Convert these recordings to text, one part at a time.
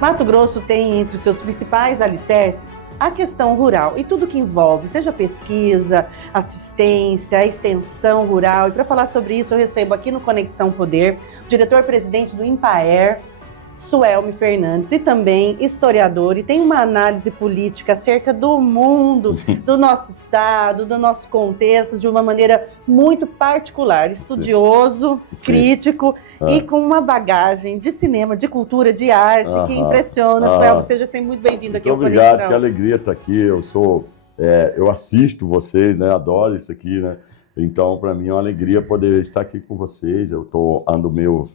Mato Grosso tem entre os seus principais alicerces a questão rural e tudo que envolve, seja pesquisa, assistência, extensão rural. E para falar sobre isso, eu recebo aqui no Conexão Poder o diretor-presidente do INPAER, Suelme Fernandes, e também historiador, e tem uma análise política acerca do mundo, do nosso estado, do nosso contexto, de uma maneira muito particular, estudioso, crítico e com uma bagagem de cinema, de cultura, de arte que impressiona. Suelme, seja sempre muito bem-vindo aqui ao Conexão. Obrigado, que alegria estar aqui. Eu assisto vocês, né? Adoro isso aqui, né? Então, para mim é uma alegria poder estar aqui com vocês. Eu ando meio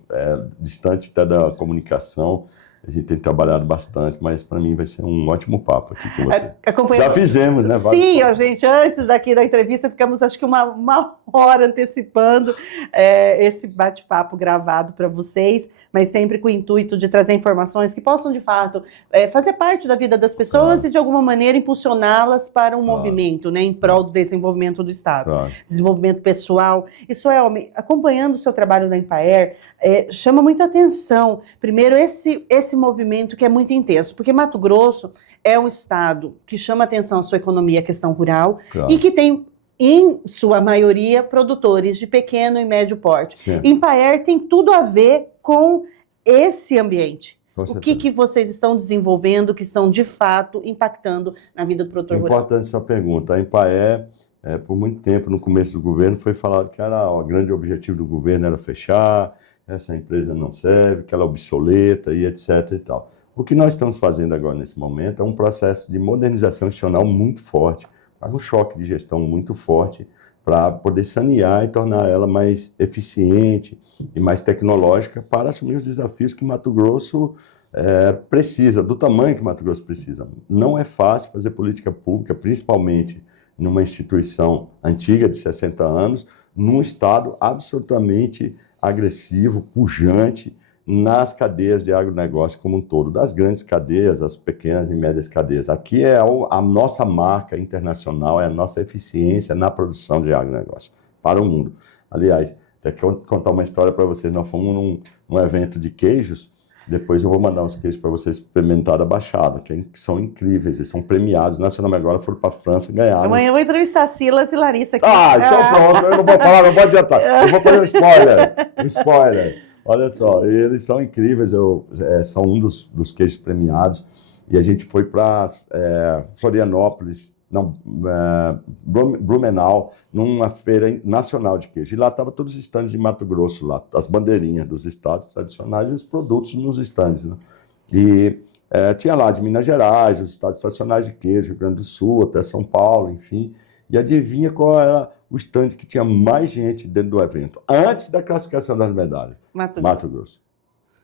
distante até da comunicação. A gente tem trabalhado bastante, mas para mim vai ser um ótimo papo aqui com você. Já fizemos, né? Sim, gente, antes daqui da entrevista, ficamos acho que uma hora antecipando esse bate-papo gravado para vocês, mas sempre com o intuito de trazer informações que possam, de fato, fazer parte da vida das pessoas e, de alguma maneira, impulsioná-las para um movimento, né, em prol do desenvolvimento do Estado, desenvolvimento pessoal. E, Suelme, acompanhando o seu trabalho na INPAER, chama muita atenção, primeiro, esse movimento que é muito intenso, porque Mato Grosso é um estado que chama atenção a sua economia, a questão rural, e que tem, em sua maioria, produtores de pequeno e médio porte. INPAER tem tudo a ver com esse ambiente. O que vocês estão desenvolvendo, que estão, de fato, impactando na vida do produtor rural? Importante essa pergunta. A INPAER, por muito tempo, no começo do governo, foi falado que o grande objetivo do governo era fechar, essa empresa não serve, que ela é obsoleta e etc e tal. O que nós estamos fazendo agora nesse momento é um processo de modernização institucional muito forte, um choque de gestão muito forte para poder sanear e tornar ela mais eficiente e mais tecnológica para assumir os desafios que Mato Grosso precisa, do tamanho que Mato Grosso precisa. Não é fácil fazer política pública, principalmente numa instituição antiga de 60 anos, num estado absolutamente agressivo, pujante, nas cadeias de agronegócio como um todo, das grandes cadeias, as pequenas e médias cadeias. Aqui é a nossa marca internacional, é a nossa eficiência na produção de agronegócio para o mundo. Aliás, até quero contar uma história para vocês. Nós fomos num evento de queijos, depois eu vou mandar uns queijos para vocês experimentar da Baixada, que são incríveis, eles são premiados nacionalmente. Agora foram para a França e ganharam. Amanhã eu vou entrevistar Silas e Larissa aqui. Então pronto, eu não vou falar, não vou adiantar. Eu vou fazer um spoiler. Olha só, eles são incríveis, são um dos queijos premiados, e a gente foi para Florianópolis, Blumenau, numa feira nacional de queijo. E lá estavam todos os estandes de Mato Grosso, lá, as bandeirinhas dos estados tradicionais e os produtos nos estandes. Né? E tinha lá de Minas Gerais, os estados tradicionais de queijo, Rio Grande do Sul, até São Paulo, enfim. E adivinha qual era o estande que tinha mais gente dentro do evento, antes da classificação das medalhas? Mato Grosso.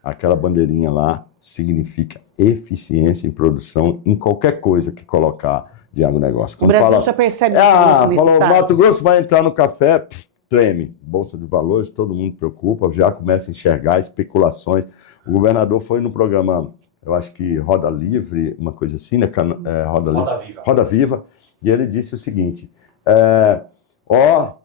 Aquela bandeirinha lá significa eficiência em produção em qualquer coisa que colocar de agronegócio. O Brasil já percebe isso. Falou, Mato Grosso vai entrar no café, treme. Bolsa de Valores, todo mundo preocupa, já começa a enxergar especulações. O governador foi no programa, eu acho que Roda Livre, uma coisa assim, né? Roda Viva. E ele disse o seguinte,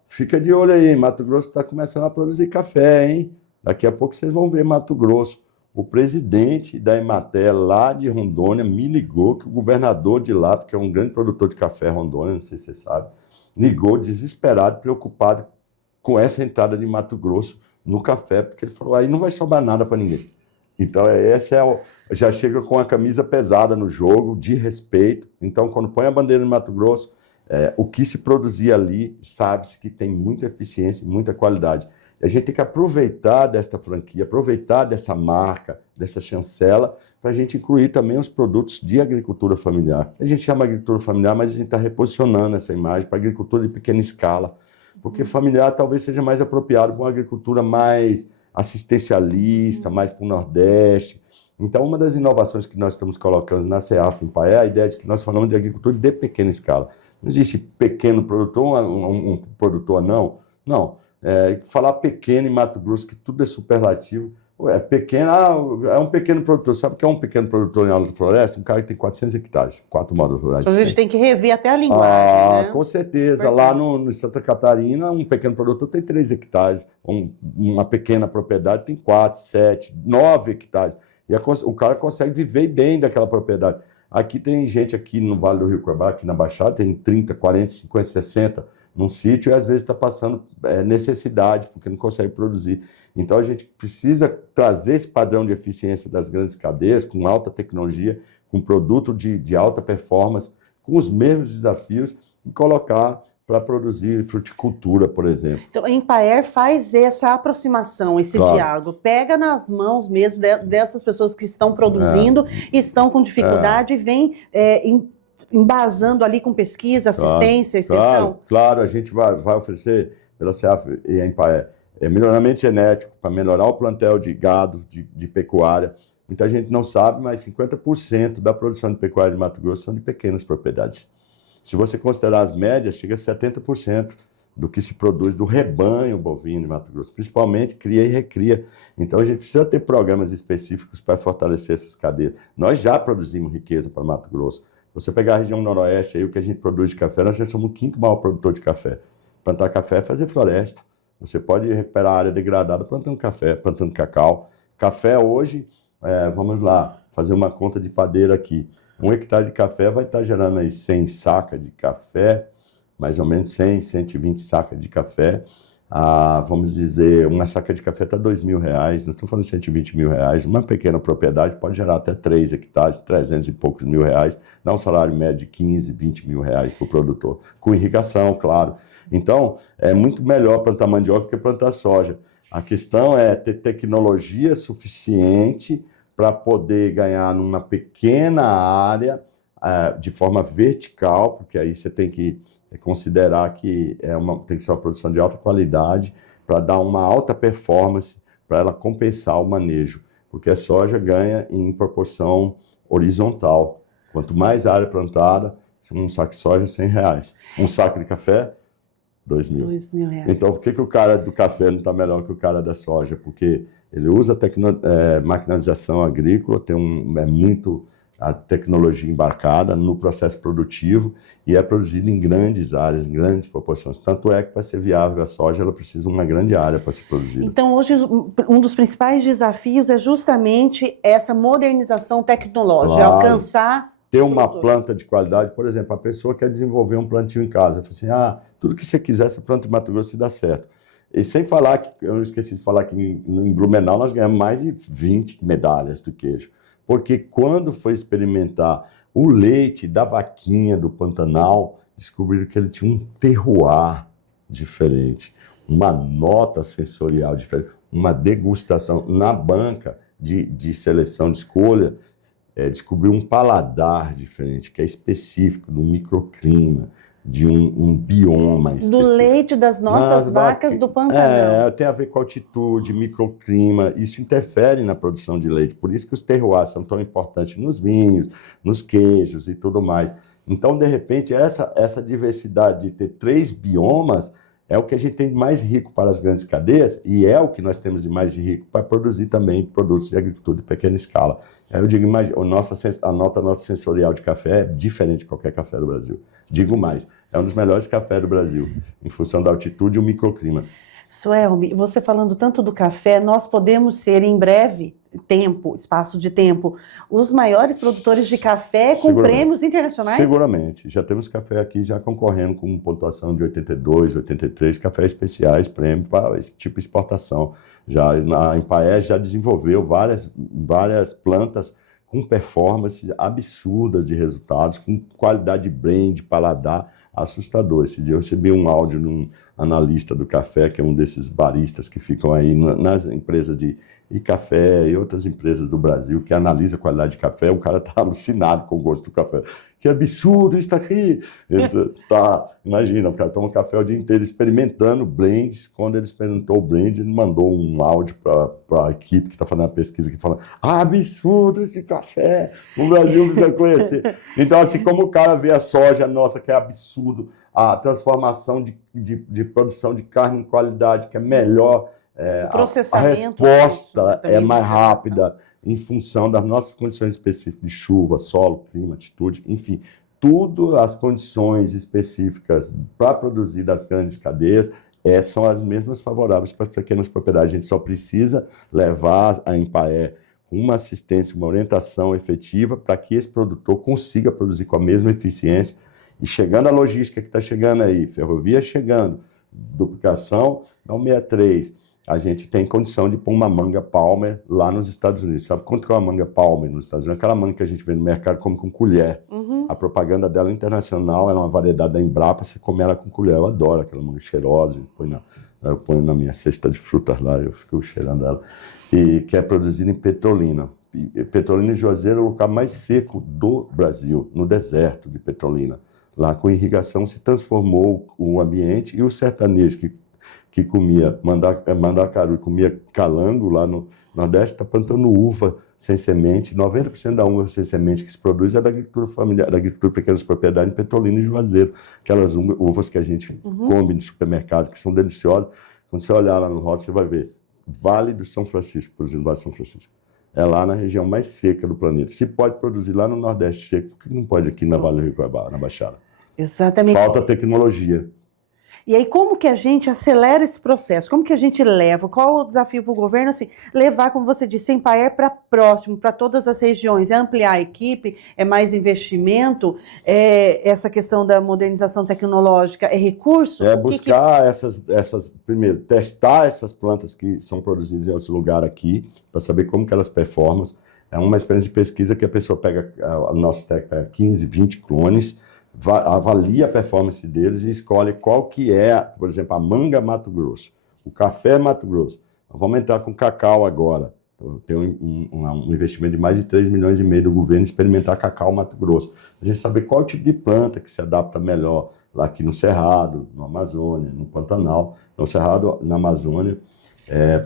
fica de olho aí, Mato Grosso está começando a produzir café, hein? Daqui a pouco vocês vão ver Mato Grosso. O presidente da Emater lá de Rondônia me ligou, que o governador de lá, porque é um grande produtor de café Rondônia, não sei se você sabe, ligou desesperado, preocupado com essa entrada de Mato Grosso no café, porque ele falou, aí não vai sobrar nada para ninguém. Então, já chega com a camisa pesada no jogo, de respeito. Então, quando põe a bandeira no Mato Grosso, o que se produzia ali, sabe-se que tem muita eficiência e muita qualidade. E a gente tem que aproveitar desta franquia, aproveitar dessa marca, dessa chancela, para a gente incluir também os produtos de agricultura familiar. A gente chama agricultura familiar, mas a gente está reposicionando essa imagem para agricultura de pequena escala, porque familiar talvez seja mais apropriado para uma agricultura mais assistencialista, mais para o Nordeste. Então, uma das inovações que nós estamos colocando na CEAF INPAER é a ideia de que nós falamos de agricultura de pequena escala. Não existe pequeno produtor, um produtor não. Não. Falar pequeno em Mato Grosso, que tudo é superlativo. Pequeno, é um pequeno produtor. Sabe o que é um pequeno produtor em Alta Floresta? Um cara que tem 400 hectares, 4 módulos rurais. Então a gente tem que rever até a linguagem, né? Com certeza. Lá no Santa Catarina, um pequeno produtor tem 3 hectares. Uma pequena propriedade tem 4, 7, 9 hectares. E o cara consegue viver bem daquela propriedade. Aqui tem gente aqui no Vale do Rio Cuiabá, aqui na Baixada, tem 30, 40, 50, 60 num sítio e às vezes está passando necessidade, porque não consegue produzir. Então a gente precisa trazer esse padrão de eficiência das grandes cadeias, com alta tecnologia, com produto de alta performance, com os mesmos desafios, e colocar para produzir fruticultura, por exemplo. Então, a Empaer faz essa aproximação, esse diálogo, pega nas mãos mesmo dessas pessoas que estão produzindo, estão com dificuldade e vem embasando ali com pesquisa, assistência, extensão. Claro, a gente vai oferecer, pela CEAF e a Empaer, melhoramento genético para melhorar o plantel de gado, de pecuária. Muita gente não sabe, mas 50% da produção de pecuária de Mato Grosso são de pequenas propriedades. Se você considerar as médias, chega a 70% do que se produz do rebanho bovino de Mato Grosso, principalmente cria e recria. Então a gente precisa ter programas específicos para fortalecer essas cadeias. Nós já produzimos riqueza para Mato Grosso. Você pegar a região noroeste, aí, o que a gente produz de café, nós já somos o 5º maior produtor de café. Plantar café é fazer floresta. Você pode recuperar a área degradada plantando café, plantando cacau. Café hoje, vamos lá, fazer uma conta de padeiro aqui. 1 hectare de café vai estar gerando aí 100 sacas de café, mais ou menos 100, 120 sacas de café. Vamos dizer, uma saca de café está R$2.000, nós estamos falando de R$120.000. Uma pequena propriedade pode gerar até 3 hectares, 300 e poucos mil reais, dá um salário médio de 15, 20 mil reais para o produtor, com irrigação, claro. Então, é muito melhor plantar mandioca que plantar soja. A questão é ter tecnologia suficiente para poder ganhar numa pequena área de forma vertical, porque aí você tem que considerar que tem que ser uma produção de alta qualidade para dar uma alta performance, para ela compensar o manejo, porque a soja ganha em proporção horizontal. Quanto mais área plantada, um saco de soja é R$100. Um saco de café, R$2.000. R$2.000. Então, por que o cara do café não está melhor que o cara da soja? Porque ele usa maquinarização agrícola, tem muito a tecnologia embarcada no processo produtivo e é produzido em grandes áreas, em grandes proporções. Tanto é que para ser viável a soja, ela precisa de uma grande área para ser produzida. Então, hoje, um dos principais desafios é justamente essa modernização tecnológica, alcançar... Ter uma planta de qualidade, por exemplo, a pessoa quer desenvolver um plantio em casa, fala assim, tudo que você quiser, você planta em Mato Grosso e dá certo. E sem falar que, eu esqueci de falar que em Blumenau nós ganhamos mais de 20 medalhas do queijo. Porque quando foi experimentar o leite da vaquinha do Pantanal, descobriram que ele tinha um terroir diferente, uma nota sensorial diferente, uma degustação. Na banca de seleção de escolha, descobriu um paladar diferente, que é específico, do microclima, de um bioma específico. Do leite das nossas vacas do Pantanal. Tem a ver com altitude, microclima, isso interfere na produção de leite. Por isso que os terroirs são tão importantes nos vinhos, nos queijos e tudo mais. Então, de repente, essa diversidade de ter 3 biomas é o que a gente tem de mais rico para as grandes cadeias e é o que nós temos de mais rico para produzir também produtos de agricultura de pequena escala. Eu digo, a nota sensorial de café é diferente de qualquer café do Brasil. Digo mais, é um dos melhores cafés do Brasil, em função da altitude e o microclima. Suelmi, você falando tanto do café, nós podemos ser em breve espaço de tempo, os maiores produtores de café com prêmios internacionais? Seguramente. Já temos café aqui já concorrendo com pontuação de 82, 83, cafés especiais, prêmio para esse tipo de exportação. A Empaer já desenvolveu várias plantas com performance absurdas de resultados, com qualidade de blend, paladar assustador. Esse dia eu recebi um áudio de um analista do café, que é um desses baristas que ficam aí nas empresas de café e outras empresas do Brasil, que analisa a qualidade de café. O cara está alucinado com o gosto do café. Que absurdo isso aqui! Imagina, o cara toma café o dia inteiro experimentando blends. Quando ele experimentou o blend, ele mandou um áudio para a equipe que está fazendo a pesquisa aqui, falando: absurdo esse café! O Brasil precisa conhecer. Então, assim como o cara vê a soja nossa, que é absurdo, a transformação de produção de carne em qualidade, que é melhor, a resposta é mais rápida, em função das nossas condições específicas de chuva, solo, clima, altitude, enfim, tudo as condições específicas para produzir das grandes cadeias são as mesmas favoráveis para as pequenas propriedades. A gente só precisa levar a Empaer com uma assistência, uma orientação efetiva para que esse produtor consiga produzir com a mesma eficiência. E chegando a logística que está chegando aí, ferrovia chegando, duplicação na 163, a gente tem condição de pôr uma manga Palmer lá nos Estados Unidos. Sabe quanto que é uma manga Palmer nos Estados Unidos? Aquela manga que a gente vê no mercado come com colher. A propaganda dela internacional é uma variedade da Embrapa, você come ela com colher. Eu adoro aquela manga cheirosa, eu ponho na minha cesta de frutas lá, eu fico cheirando ela. E que é produzida em Petrolina. Petrolina e Juazeiro é o lugar mais seco do Brasil, no deserto de Petrolina. Lá com irrigação se transformou o ambiente, e o sertanejo que comia mandacaru e comia calango lá no Nordeste está plantando uva sem semente. 90% da uva sem semente que se produz é da agricultura familiar, da agricultura de pequenas propriedades em Petrolina e Juazeiro. Aquelas uvas que a gente come no supermercado, que são deliciosas. Quando você olhar lá no rótulo, você vai ver Vale do São Francisco, produzindo Vale do São Francisco. É lá na região mais seca do planeta. Se pode produzir lá no Nordeste seco, por que não pode aqui na Vale do Rio Cuiabá, na Baixada? Exatamente. Falta tecnologia. E aí, como que a gente acelera esse processo? Como que a gente leva? Qual o desafio para o governo? Assim, levar, como você disse, Embraer para próximo, para todas as regiões, é ampliar a equipe, é mais investimento, essa questão da modernização tecnológica, é recurso? É buscar primeiro, testar essas plantas que são produzidas em outro lugar aqui, para saber como que elas performam. É uma experiência de pesquisa que a pessoa pega, o nosso técnico pega 15, 20 clones, avalia a performance deles e escolhe qual que é, por exemplo, a manga Mato Grosso, o café Mato Grosso. Vamos entrar com cacau agora. Tem um investimento de mais de 3,5 milhões do governo em experimentar cacau Mato Grosso. A gente saber qual tipo de planta que se adapta melhor lá aqui no Cerrado, no Amazônia, no Pantanal, no Cerrado, na Amazônia,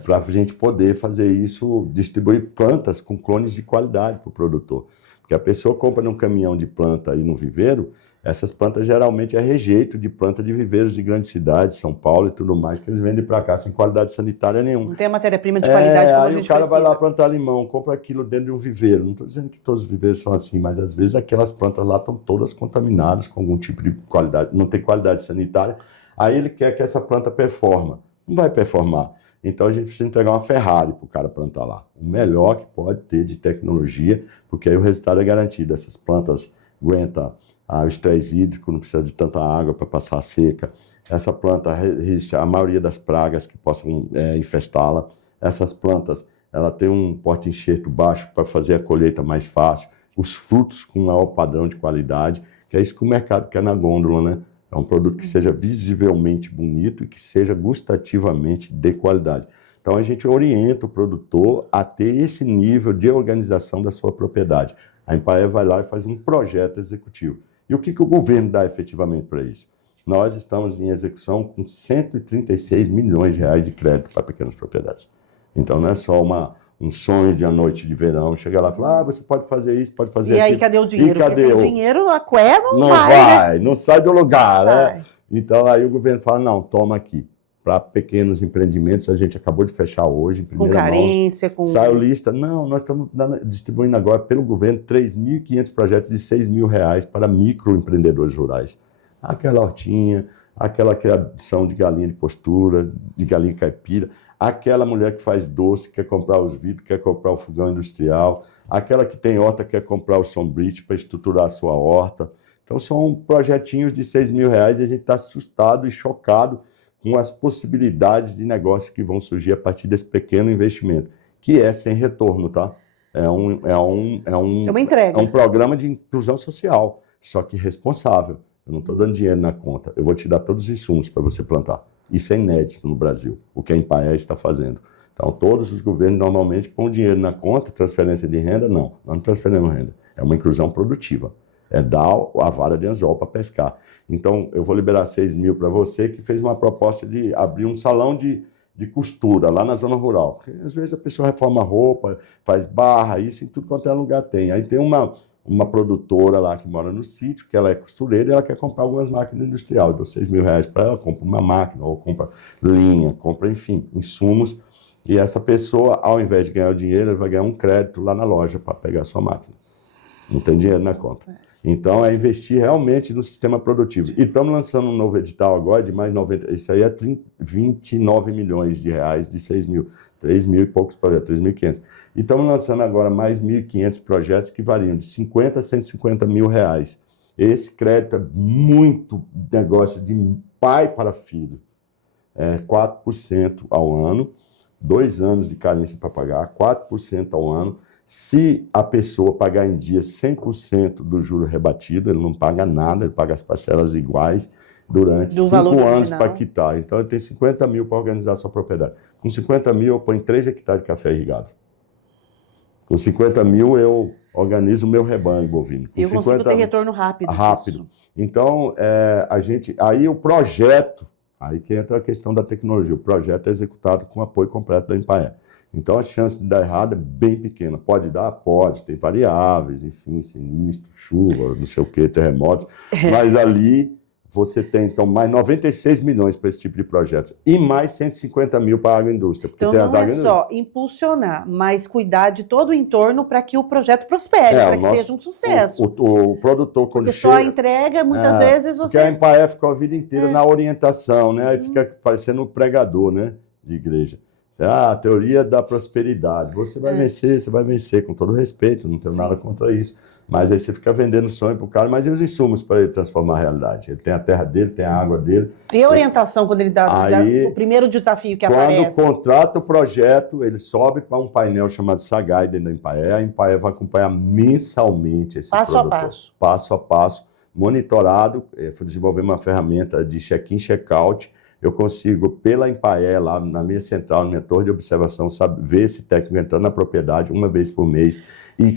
para a gente poder fazer isso, distribuir plantas com clones de qualidade para o produtor. Porque a pessoa compra num caminhão de planta aí no viveiro, essas plantas geralmente é rejeito de planta de viveiros de grandes cidades, São Paulo e tudo mais, que eles vendem para cá sem qualidade sanitária nenhuma. Não tem a matéria-prima de qualidade como a gente precisa. Aí o cara vai lá plantar limão, compra aquilo dentro de um viveiro. Não estou dizendo que todos os viveiros são assim, mas às vezes aquelas plantas lá estão todas contaminadas com algum tipo de qualidade, não tem qualidade sanitária. Aí ele quer que essa planta performa. Não vai performar. Então a gente precisa entregar uma Ferrari para o cara plantar lá. O melhor que pode ter de tecnologia, porque aí o resultado é garantido. Essas plantas aguentam o estresse hídrico, não precisa de tanta água para passar a seca. Essa planta resiste à maioria das pragas que possam infestá-la. Essas plantas, ela tem um porta-enxerto baixo para fazer a colheita mais fácil. Os frutos com maior padrão de qualidade, que é isso que o mercado quer na gôndola, né? É um produto que seja visivelmente bonito e que seja gustativamente de qualidade. Então a gente orienta o produtor a ter esse nível de organização da sua propriedade. A Embraer vai lá e faz um projeto executivo. E o que o governo dá efetivamente para isso? Nós estamos em execução com 136 milhões de reais de crédito para pequenas propriedades. Então não é só um sonho de à noite de verão, chegar lá e falar, você pode fazer isso, pode fazer aquilo. E aí, cadê o dinheiro? Porque sem dinheiro a cué não vai, né? Não sai do lugar, né? Então aí o governo fala, não, toma aqui. Para pequenos empreendimentos, a gente acabou de fechar hoje, em primeira mão. Com carência, com... Saiu lista. Não, nós estamos distribuindo agora pelo governo 3.500 projetos de R$6.000 para microempreendedores rurais. Aquela hortinha, aquela criação de galinha de postura, de galinha caipira, aquela mulher que faz doce, quer comprar os vidros, quer comprar o fogão industrial, aquela que tem horta, quer comprar o sombrite para estruturar a sua horta. Então são projetinhos de R$6.000 e a gente está assustado e chocado com as possibilidades de negócio que vão surgir a partir desse pequeno investimento, que é sem retorno, tá? É uma entrega. É um programa de inclusão social, só que responsável. Eu não estou dando dinheiro na conta, eu vou te dar todos os insumos para você plantar. Isso é inédito no Brasil, o que a Embraer está fazendo. Então, todos os governos normalmente põem dinheiro na conta, transferência de renda, não. Nós não transferimos renda, é uma inclusão produtiva. É dar a vara de anzol para pescar. Então, eu vou liberar 6.000 para você que fez uma proposta de abrir um salão de costura lá na zona rural. Porque, às vezes a pessoa reforma roupa, faz barra, isso em tudo quanto é lugar tem. Aí tem uma produtora lá que mora no sítio, que ela é costureira e ela quer comprar algumas máquinas industriais. Eu dou R$6.000 para ela, compra uma máquina, ou compra linha, compra, enfim, insumos. E essa pessoa, ao invés de ganhar o dinheiro, ela vai ganhar um crédito lá na loja para pegar a sua máquina. Não tem dinheiro na conta. Então, é investir realmente no sistema produtivo. E estamos lançando um novo edital agora de mais 90... Isso aí é 29 milhões de reais de 6.000. 3 mil e poucos projetos, 3.500. E estamos lançando agora mais 1.500 projetos que variam de 50 a 150 mil reais. Esse crédito é muito negócio de pai para filho. 4% ao ano, 2 anos de carência para pagar, 4% ao ano. Se a pessoa pagar em dia 100% do juro rebatido, ele não paga nada, ele paga as parcelas iguais durante 5 anos para quitar. Então, ele tem 50 mil para organizar a sua propriedade. Com 50 mil, eu ponho 3 hectares de café irrigado. Com 50 mil, eu organizo o meu rebanho bovino. E eu consigo ter retorno rápido. Rápido. Então, aí o projeto, aí que entra a questão da tecnologia, o projeto é executado com apoio completo da Empaer. Então, a chance de dar errado é bem pequena. Pode dar? Pode. Tem variáveis, enfim, sinistro, chuva, não sei o quê, terremotos. Mas ali você tem, então, mais 96 milhões para esse tipo de projetos. E mais 150 mil para a agroindústria. Então, não é só impulsionar, mas cuidar de todo o entorno para que o projeto prospere, para que seja um sucesso. O produtor, quando porque só a entrega, muitas vezes, você... Porque a Empaer ficou a vida inteira na orientação, né? Aí fica parecendo um pregador, né? De igreja. A teoria da prosperidade. Você vai vencer, com todo respeito, não tenho nada contra isso. Mas aí você fica vendendo sonho pro cara, mas e os insumos para ele transformar a realidade? Ele tem a terra dele, tem a água dele. E a orientação, quando ele dá o primeiro desafio que aparece? Quando contrata o projeto, ele sobe para um painel chamado Sagai dentro da Empaer. A Empaer vai acompanhar mensalmente esse passo produtor. Passo a passo, monitorado. Fui desenvolver uma ferramenta de check-in, check-out. Eu consigo, pela Empaer, lá na minha central, na minha torre de observação, ver esse técnico entrando na propriedade uma vez por mês e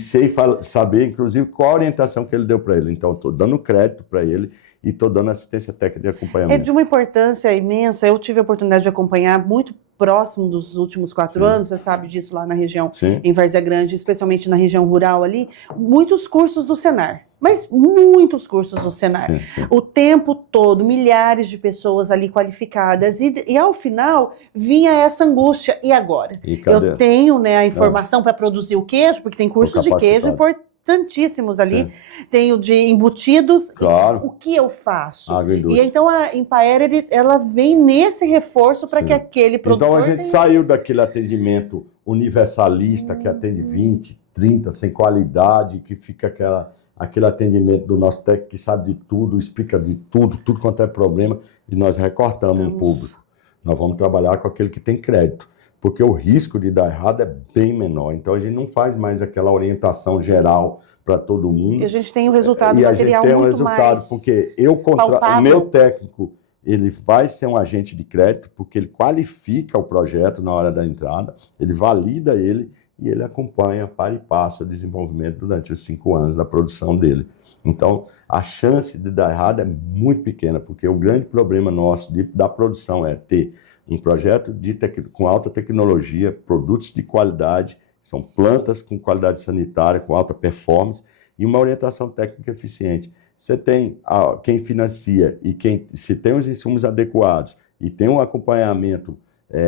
saber, inclusive, qual a orientação que ele deu para ele. Então, estou dando crédito para ele e estou dando assistência técnica de acompanhamento. É de uma importância imensa. Eu tive a oportunidade de acompanhar muito próximo dos últimos 4 anos, você sabe disso lá na região, em Várzea Grande, especialmente na região rural ali, muitos cursos do Senar. Mas muitos cursos do Senar. O tempo todo, milhares de pessoas ali qualificadas. E ao final, vinha essa angústia. E agora? Eu tenho, né, a informação para produzir o queijo, porque tem cursos de queijo importantíssimos ali. Tenho de embutidos. Claro. O que eu faço? E então a Empaer, ela vem nesse reforço para que aquele produtor... Então a gente saiu daquele atendimento universalista que atende 20, 30, sem qualidade, que fica aquele atendimento do nosso técnico que sabe de tudo, explica de tudo quanto é problema, e nós recortamos um público. Nós vamos trabalhar com aquele que tem crédito, porque o risco de dar errado é bem menor. Então a gente não faz mais aquela orientação geral para todo mundo. E a gente tem o resultado material muito mais porque o meu técnico, ele vai ser um agente de crédito, porque ele qualifica o projeto na hora da entrada, ele valida ele, e ele acompanha para e passo o desenvolvimento durante os 5 anos da produção dele. Então, a chance de dar errado é muito pequena, porque o grande problema nosso da produção é ter um projeto com alta tecnologia, produtos de qualidade, são plantas com qualidade sanitária, com alta performance, e uma orientação técnica eficiente. Você tem quem financia e se tem os insumos adequados e tem um acompanhamento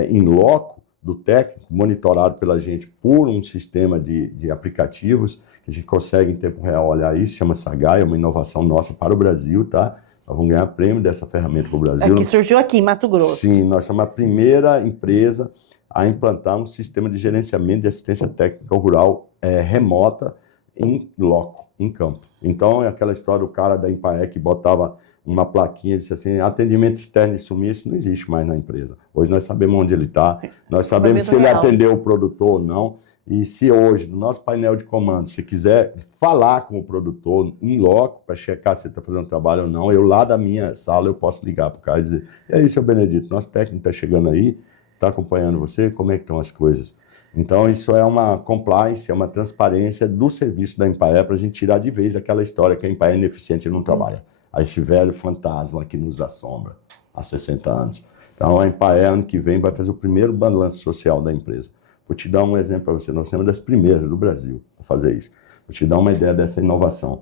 in loco, do técnico, monitorado pela gente por um sistema de aplicativos, que a gente consegue em tempo real olhar isso, chama Sagai, é uma inovação nossa para o Brasil, tá? Nós vamos ganhar prêmio dessa ferramenta para o Brasil. Que surgiu aqui em Mato Grosso. Sim, nós somos a primeira empresa a implantar um sistema de gerenciamento de assistência técnica rural remota em loco, em campo. Então, é aquela história do cara da Empaer que botava uma plaquinha, disse assim, atendimento externo e sumir, isso não existe mais na empresa. Hoje nós sabemos onde ele está, nós sabemos se ele atendeu o produtor ou não, e se hoje, no nosso painel de comando, se quiser falar com o produtor em loco, para checar se ele está fazendo o trabalho ou não, eu lá da minha sala eu posso ligar para o cara e dizer, e aí, seu Benedito, nosso técnico está chegando aí, está acompanhando você, como é que estão as coisas? Então, isso é uma compliance, é uma transparência do serviço da Empaer para a gente tirar de vez aquela história que a Empaer é ineficiente e não trabalha. A esse velho fantasma que nos assombra há 60 anos. Então, a Empaer, ano que vem, vai fazer o primeiro balanço social da empresa. Vou te dar um exemplo para você. Nós somos das primeiras do Brasil a fazer isso. Vou te dar uma ideia dessa inovação.